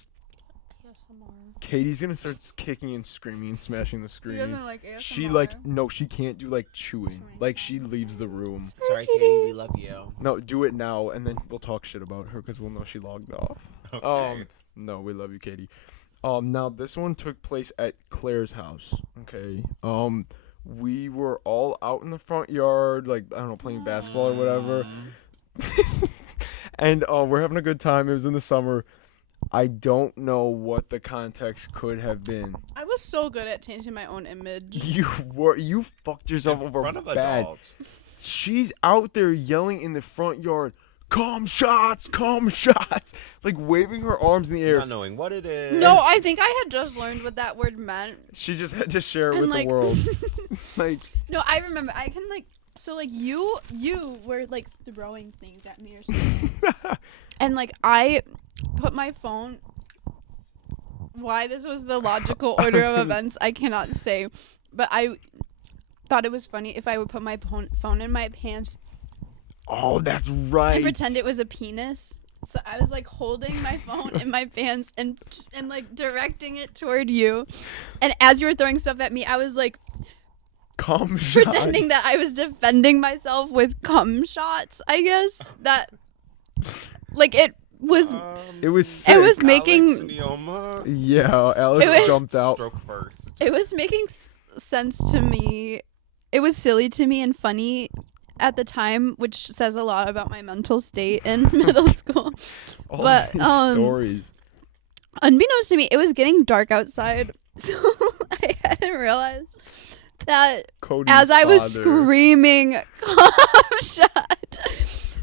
Katie's gonna start kicking and screaming and smashing the screen. like ASMR. She like no, she can't do like chewing. Like she leaves the room. Sorry, Katie, we love you. No, do it now, and then we'll talk shit about her because we'll know she logged off. Okay. No, we love you, Katie. Now this one took place at Claire's house. Okay. We were all out in the front yard, like I don't know, playing basketball or whatever, and we're having a good time. It was in the summer. I don't know what the context could have been. I was so good at changing my own image. You fucked yourself In over front of bad. adults. She's out there yelling in the front yard, "Come shots, like waving her arms in the air. Not knowing what it is. No, I think I had just learned what that word meant. She just had to share it And, with like- the world. Like, No, I remember. I can like So like you were like throwing things at me or something, and like I put my phone. Why this was the logical order of events, I cannot say, but I thought it was funny if I would put my phone in my pants. Oh, that's right. And pretend it was a penis. So I was like holding my phone in my pants and like directing it toward you. And as you were throwing stuff at me, I was like pretending that I was defending myself with cum shots, I guess. That like it was sick. It was making Alex Neoma. Yeah, Alex jumped out. Stroke first. It was making sense to me. It was silly to me and funny at the time, which says a lot about my mental state in middle school. But these stories. Unbeknownst to me, it was getting dark outside, so I hadn't realized that Cody's as I was father. screaming "cum shot,"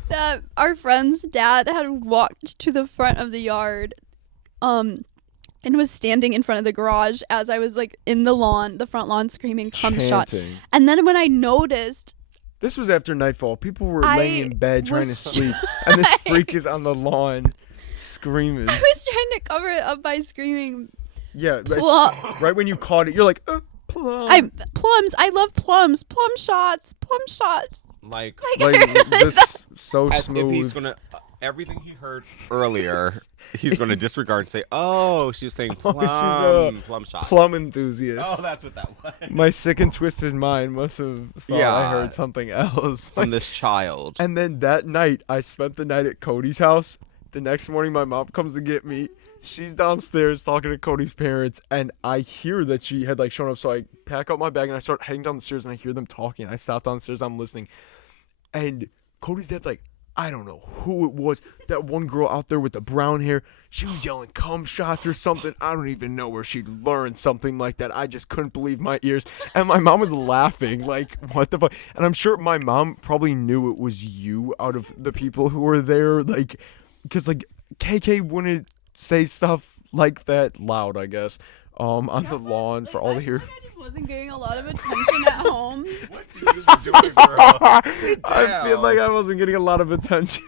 that our friend's dad had walked to the front of the yard, and was standing in front of the garage as I was like in the front lawn, screaming "cum shot." Chanting. And then when I noticed. This was after nightfall. People were laying in bed trying to sleep, and this freak is on the lawn screaming. I was trying to cover it up by screaming. Yeah, Plum. right when you caught it, you're like, plum. Plums. I love plums. Plum shots. Like this so as smooth. if he's gonna everything he heard earlier, he's gonna disregard and say, "Oh, she was saying plum, she's a plum shot." Plum enthusiast. Oh, that's what that was. My sick and twisted mind must have thought I heard something else from this child. And then that night, I spent the night at Cody's house. The next morning, my mom comes to get me. She's downstairs talking to Cody's parents, and I hear that she had like shown up. So I pack up my bag and I start heading down the stairs, and I hear them talking. I stop downstairs, I'm listening, and Cody's dad's like, I don't know who it was. That one girl out there with the brown hair, she was yelling cum shots or something. I don't even know where she learned something like that. I just couldn't believe my ears. And my mom was laughing, like, what the fuck? And I'm sure my mom probably knew it was you out of the people who were there, like, because, like, KK wouldn't say stuff like that loud, I guess, on the lawn for all to hear. I just wasn't getting a lot of attention at home. What do you doing, girl? I feel like I wasn't getting a lot of attention.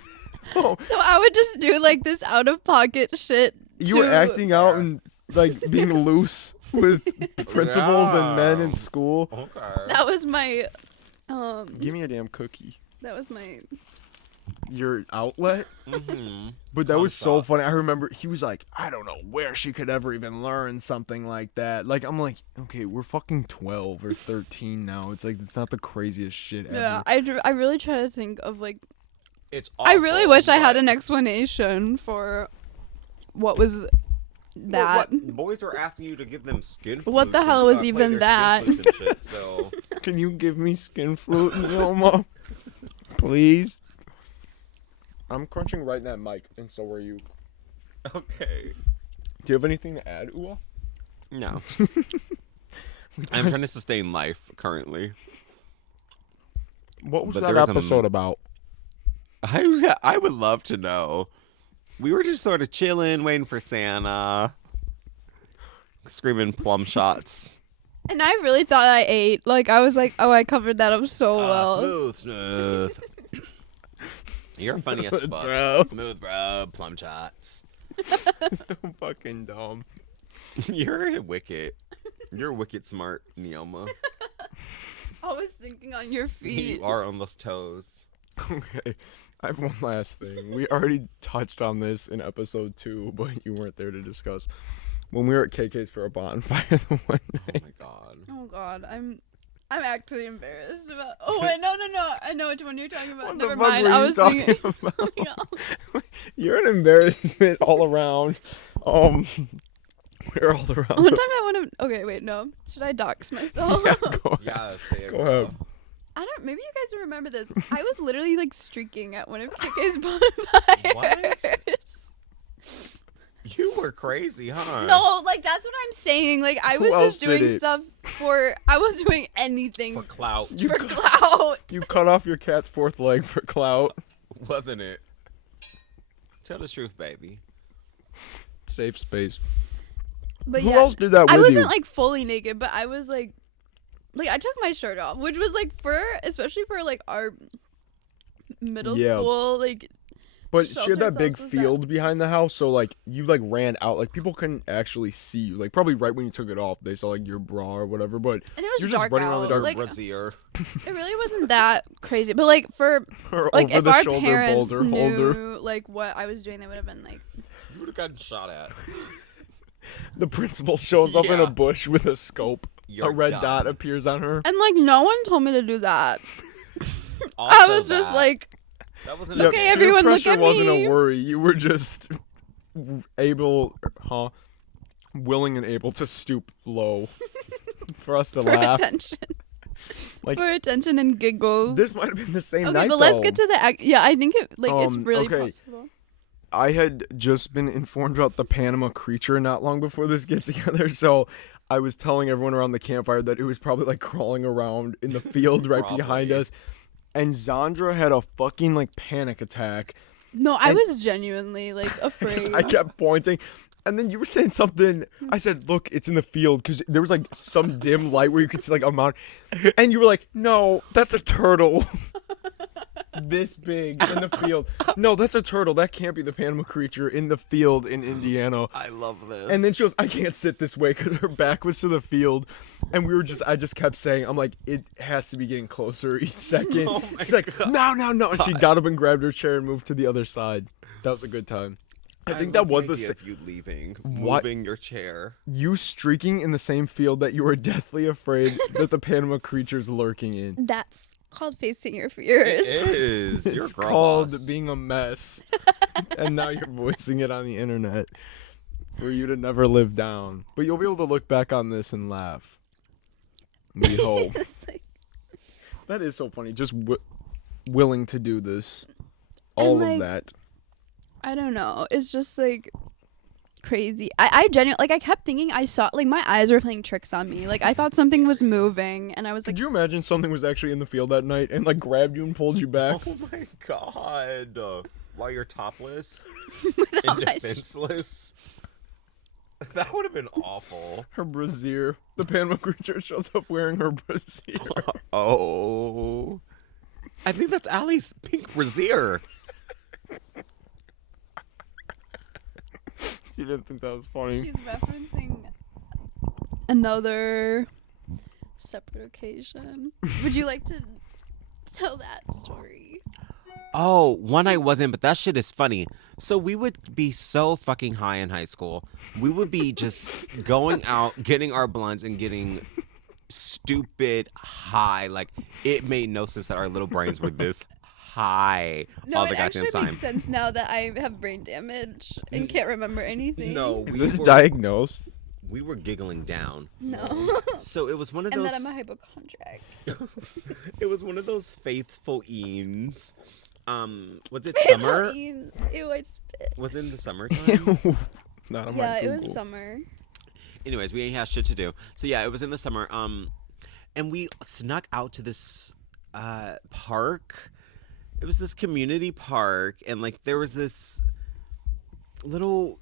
So I would just do like this out of pocket shit. You were acting out and like being loose with principals and men in school. Okay. That was my Give me a damn cookie. that was my Your outlet? Mm-hmm. But that was so funny. I remember he was like, I don't know where she could ever even learn something like that. Like, I'm like, okay, we're fucking 12 or 13 now. It's like, it's not the craziest shit ever. Yeah, I really try to think of like It's I really awful, wish I had but- an explanation for what was that. What, boys are asking you to give them skin flutes. What the and, hell was play even their that? skin flutes and shit, so Can you give me skin flute, Neoma? Please? I'm crunching right in that mic, and so are you. okay. Do you have anything to add, Ua? No. I'm trying to sustain life currently. What was But that there's, episode about? I would love to know. We were just sort of chilling, waiting for Santa, screaming plum shots. And I really thought I ate. Like I was like, oh, I covered that up so well. Smooth. You're funny as fuck. Bro. Smooth, bro. Plum shots. So fucking dumb. You're wicked. You're wicked smart, Neoma. I was thinking on your feet. You are on those toes. Okay, I have one last thing. We already touched on this in episode 2, but you weren't there to discuss. When we were at KK's for a bonfire the one Oh night. my god. Oh God, I'm actually embarrassed about. Oh wait, no. I know which one you're talking about. What Never the fuck mind. were I you was talking thinking. about? something else. You're an embarrassment all around. We're all around. One time I want to. Okay, wait, no. Should I dox myself? Yeah, go ahead. Yeah, say it. Go ahead. I don't. Maybe you guys remember this. I was literally like streaking at one of KK's bonfires. You were crazy, huh? No, like that's what I'm saying. Like I Who was else just did doing it? stuff for. I was doing anything For clout. You for cu- clout. You cut off your cat's 4th leg for clout. Wasn't it? Tell the truth, baby. Safe space. But Who yeah, else did that with I you? wasn't like fully naked, but I was like like I took my shirt off, which was like especially for like our middle Yeah. school, like. But she had Shelter that big cells was field behind the house, so like you like ran out, like people couldn't actually see you. Like probably right when you took it off, they saw like your bra or whatever. But And it was you're just dark running out. around the dark. Like, brassiere. it really wasn't that crazy, but like for Or like over if the our shoulder parents boulder knew holder. like what I was doing, they would have been like, You would have gotten shot at. The principal shows up in Yeah. a bush with a scope. You're a red done. dot appears on her. and like no one told me to do that. I Also was just that. like, That wasn't Okay, your everyone look pressure at wasn't me. a worry. You were just willing and able to stoop low for us to for laugh. attention, Like- for attention and giggles. This might have been the same Okay, night. but let's though. get to the yeah. I think it like it's really okay. possible. I had just been informed about the Panama creature not long before this get together, so I was telling everyone around the campfire that it was probably like crawling around in the field right behind Probably. us. And Xandra had a fucking like panic attack. No, I And- was genuinely like afraid. I kept pointing. And then you were saying something. I said, look, it's in the field, because there was like some dim light where you could see like a mountain. And you were like, no, that's a turtle. This big in the field. No, that's a turtle. That can't be the Panama creature in the field in Indiana. I love this. And then she goes, I can't sit this way, because her back was to the field. And I just kept saying, I'm like, it has to be getting closer each second. Oh my She's like, no. And she got up and grabbed her chair and moved to the other side. That was a good time. I think that was the idea of you leaving, What? moving your chair. you streaking in the same field that you were deathly afraid that the Panama creature's lurking in. That's called facing your fears. It is. You're It's a girl called boss. being a mess. And now you're voicing it on the internet for you to never live down. But you'll be able to look back on this and laugh. We hope. It's like, That is so funny. Just willing to do this. All like, of that. I don't know. It's just like crazy. I genuinely like I kept thinking I saw like my eyes were playing tricks on me. Like I thought something was moving and I was like, Could you imagine something was actually in the field that night and like grabbed you and pulled you back? Oh my god. While you're topless without and my sh- defenseless. That would have been awful. Her brassiere. The Panama creature shows up wearing her brassiere. Oh. I think that's Allie's pink brassiere. She didn't think that was funny. she's referencing another separate occasion. Would you like to tell that story? Oh, one I wasn't, but that shit is funny. So we would be so fucking high in high school. We would be just going out, getting our blunts, and getting stupid high. Like, it made no sense that our little brains were this high No, all it the actually goddamn time. makes sense now that I have brain damage and can't remember anything. No, Is we this were, diagnosed? we were giggling down. No. So it was one of And those. that I'm a hypochondriac. It was one of those faithful eens. Was it summer? Ew, I spit. Was it in the summertime? Not on Yeah, my it Google. was summer. Anyways, we ain't had shit to do. So yeah, it was in the summer. And we snuck out to this park. It was this community park, and like there was this little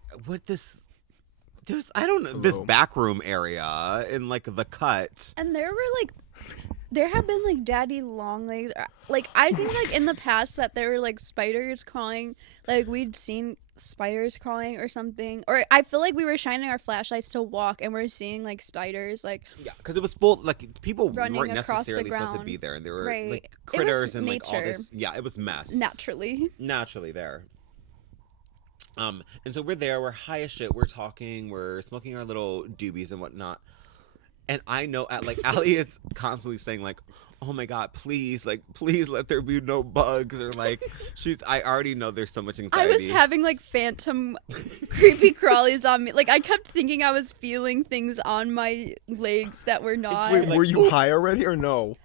I don't know, this Hello. back room area in like the cut. And there have been like daddy long legs. Like I think like in the past that there were like spiders crawling. Like we'd seen spiders crawling or something. Or I feel like we were shining our flashlights to walk and we're seeing like spiders like Yeah, because it was full. Like people Running weren't across the necessarily supposed to ground. be there, and there were Right. like It was critters and like all nature. this. Yeah, it was mess. naturally. Naturally there. And so we're there, we're high as shit, we're talking, we're smoking our little doobies and whatnot. And I know like Allie is constantly saying like, oh my god, please let there be no bugs, or like I already know there's so much I anxiety. was having like phantom creepy crawlies on me. Like I kept thinking I was feeling things on my legs that were not. Wait, were you high already or no?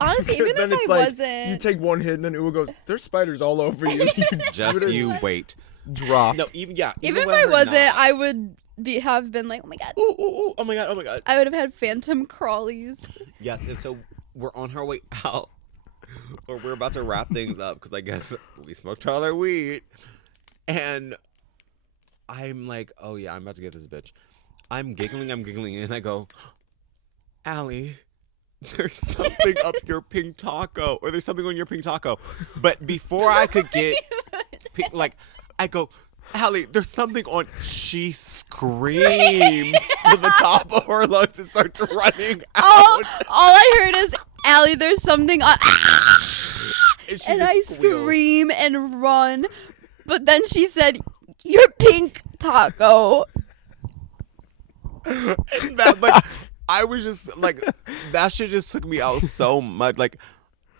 Honestly, even Because then if it's I like, wasn't. you take one hit and then Uwe goes, there's spiders all over you. You Just would've you wait. dropped. No, even even if when I we're wasn't, not. I would have been like, oh my god. Ooh, ooh, ooh, oh my god. I would have had phantom crawlies. Yes, and so we're on our way out, or we're about to wrap things up because I guess we smoked all our weed, and I'm like, oh yeah, I'm about to get this bitch. I'm giggling, and I go, Allie, there's something up your pink taco, or there's something on your pink taco. But before I could get, like, I go, Allie, there's something on. She screams to the top of her lungs and starts running out. All I heard is, Allie, there's something on. And I just squeals. scream and run. But then she said, your pink taco. And that, like, I was just like, that shit just took me out so much. Like,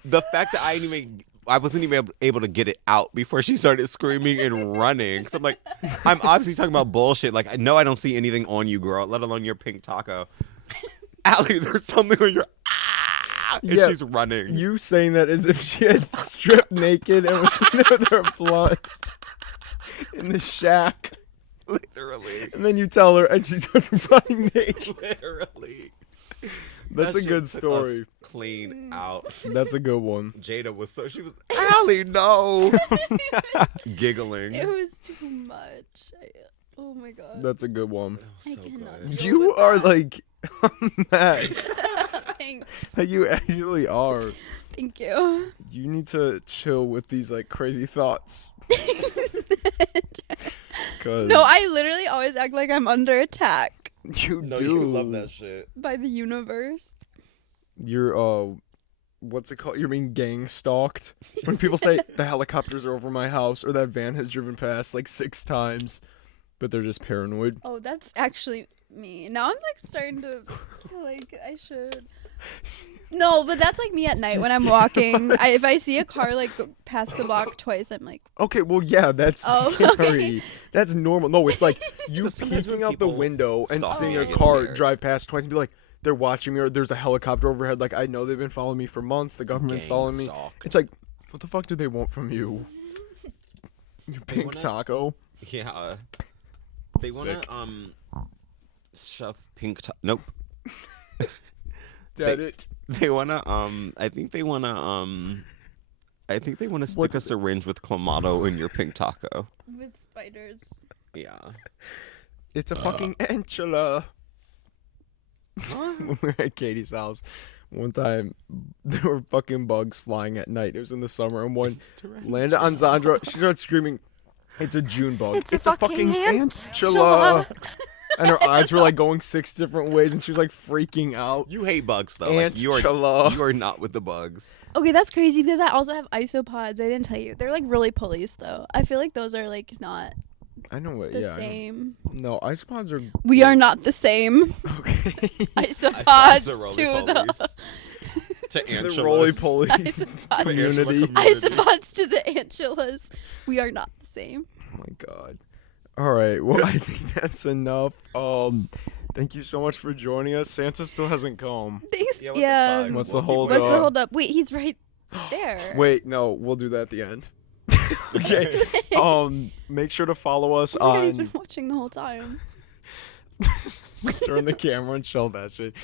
the fact that I wasn't even able to get it out before she started screaming and running. So I'm like, I'm obviously talking about bullshit. Like, I know I don't see anything on you, girl, let alone your pink taco. Allie, there's something on your. And she's running. You saying that as if she had stripped naked and was standing with her blunt in the shack. Literally. And then you tell her and she starts running naked. Literally. That's That a good shit took us story. Clean out. That's a good one. Jada was she was, Allie, no. Giggling. It was too much. Oh my god. That's a good one. I So cannot good. deal You with are that. like a mess. Thanks. You actually are. Thank you. You need to chill with these like crazy thoughts. Cause No, I literally always act like I'm under attack you No, do. you love that shit. by the universe. You're what's it called? You're being gang stalked. When people say the helicopters are over my house or that van has driven past like 6 times, but they're just paranoid. Oh, that's actually me. Now I'm like starting to feel like I should. No, but that's like me at night when I'm walking. If I see a car like go past the block twice, I'm like, Okay, well, yeah, that's Oh, scary. okay. That's normal. No, it's like you Just sometimes peeking when out the people window and stalk seeing me, a it's car weird. drive past twice and be like, they're watching me, or there's a helicopter overhead. Like, I know they've been following me for months. The government's Gang following me. stalk. It's like, what the fuck do they want from you? Your pink wanna- taco? Yeah. They want Sick. to shove pink nope. Dad, it. They want to I think they want to stick What's a syringe with clamato in your pink taco. with spiders. Yeah. It's a fucking enchilada. When we were at Katie's house, one time there were fucking bugs flying at night. It was in the summer, and one landed on Xandra. She started screaming, "It's a June bug! It's a fucking antchilla!" And her eyes were like going 6 different ways, and she was like freaking out. You hate bugs though. Like, you Antchilla. are not with the bugs. Okay, that's crazy because I also have isopods. I didn't tell you. They're like really police though. I feel like those are like not I know what. the Yeah. same. No, isopods are. We are not the same. Okay. Isopods the roly to the to The roly police Isopods. community. Isopods to the anchillas. We are not the same. Oh my god. All right. Well, I think that's enough. Thank you so much for joining us. Santa still hasn't come. Thanks. Yeah, what the Yeah. fuck? What's the We'll keep hold What's up? the hold up? Wait, he's right there. Wait, no, we'll do that at the end. Okay. Make sure to follow us Oh my God, he's on. been watching the whole time. Turn the camera and show that shit.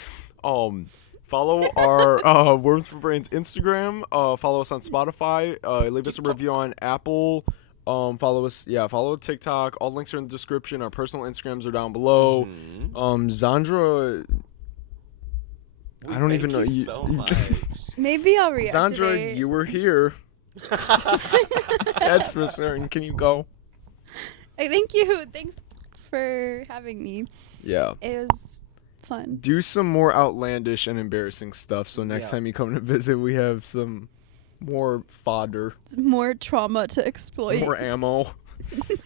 Follow our Worms for Brains Instagram. Follow us on Spotify. Leave us a review on Apple. Follow TikTok. All links are in the description. Our personal Instagrams are down below. Xandra, I don't even know you you. so much. Maybe I'll reactivate. Xandra, you were here. That's for certain. Can you go? Thank you. Thanks for having me. Yeah. It was fun. Do some more outlandish and embarrassing stuff so next Yeah. time you come to visit, we have some more fodder, It's more trauma to exploit. more ammo.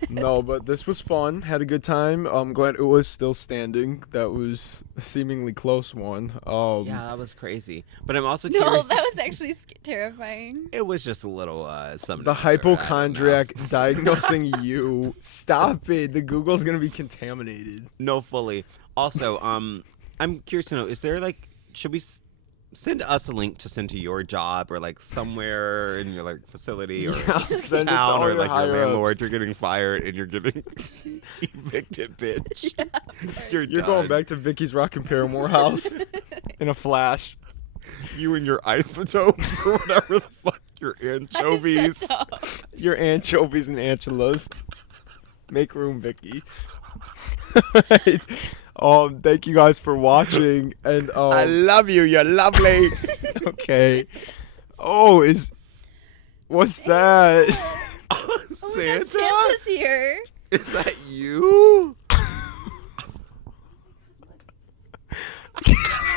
No, but this was fun. Had a good time. I'm glad it was still standing. That was a seemingly close one. Yeah, that was crazy. But I'm also No, curious. that was actually terrifying. It was just a little something. The or other, I don't know. hypochondriac diagnosing you. Stop it. The Google's gonna be contaminated. No, fully. Also, I'm curious to know: is there like, should we send us a link to send to your job or like somewhere in your like facility or Yeah, send it to town all or your like your higher-ups. landlord? You're getting fired and you're getting evicted, bitch. You're You're going done. back to Vicky's Rock and Paramore house in a flash. You and your isotopes or whatever the fuck. Your anchovies. Your anchovies and anchovies. Make room, Vicky. Thank you guys for watching. And I love you. You're lovely. okay. Oh, what's that? Oh, Oh my Santa? God, Santa's here. Is that you?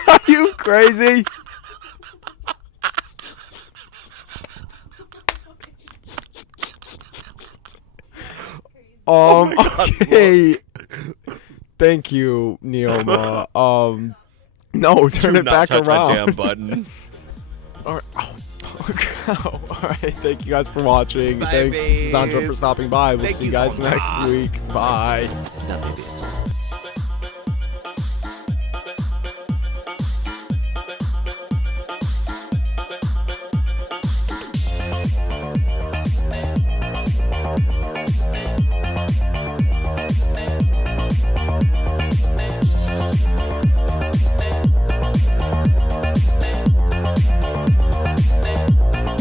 Are you crazy? Oh my God, Okay. Thank you, Neoma. No, turn Do it not back touch around. that damn button. All right. All right. Thank you guys for watching. Bye, Thanks, Xandra, for babes. stopping by. We'll Thank see you, you guys Xandra. next week. Bye. That baby is so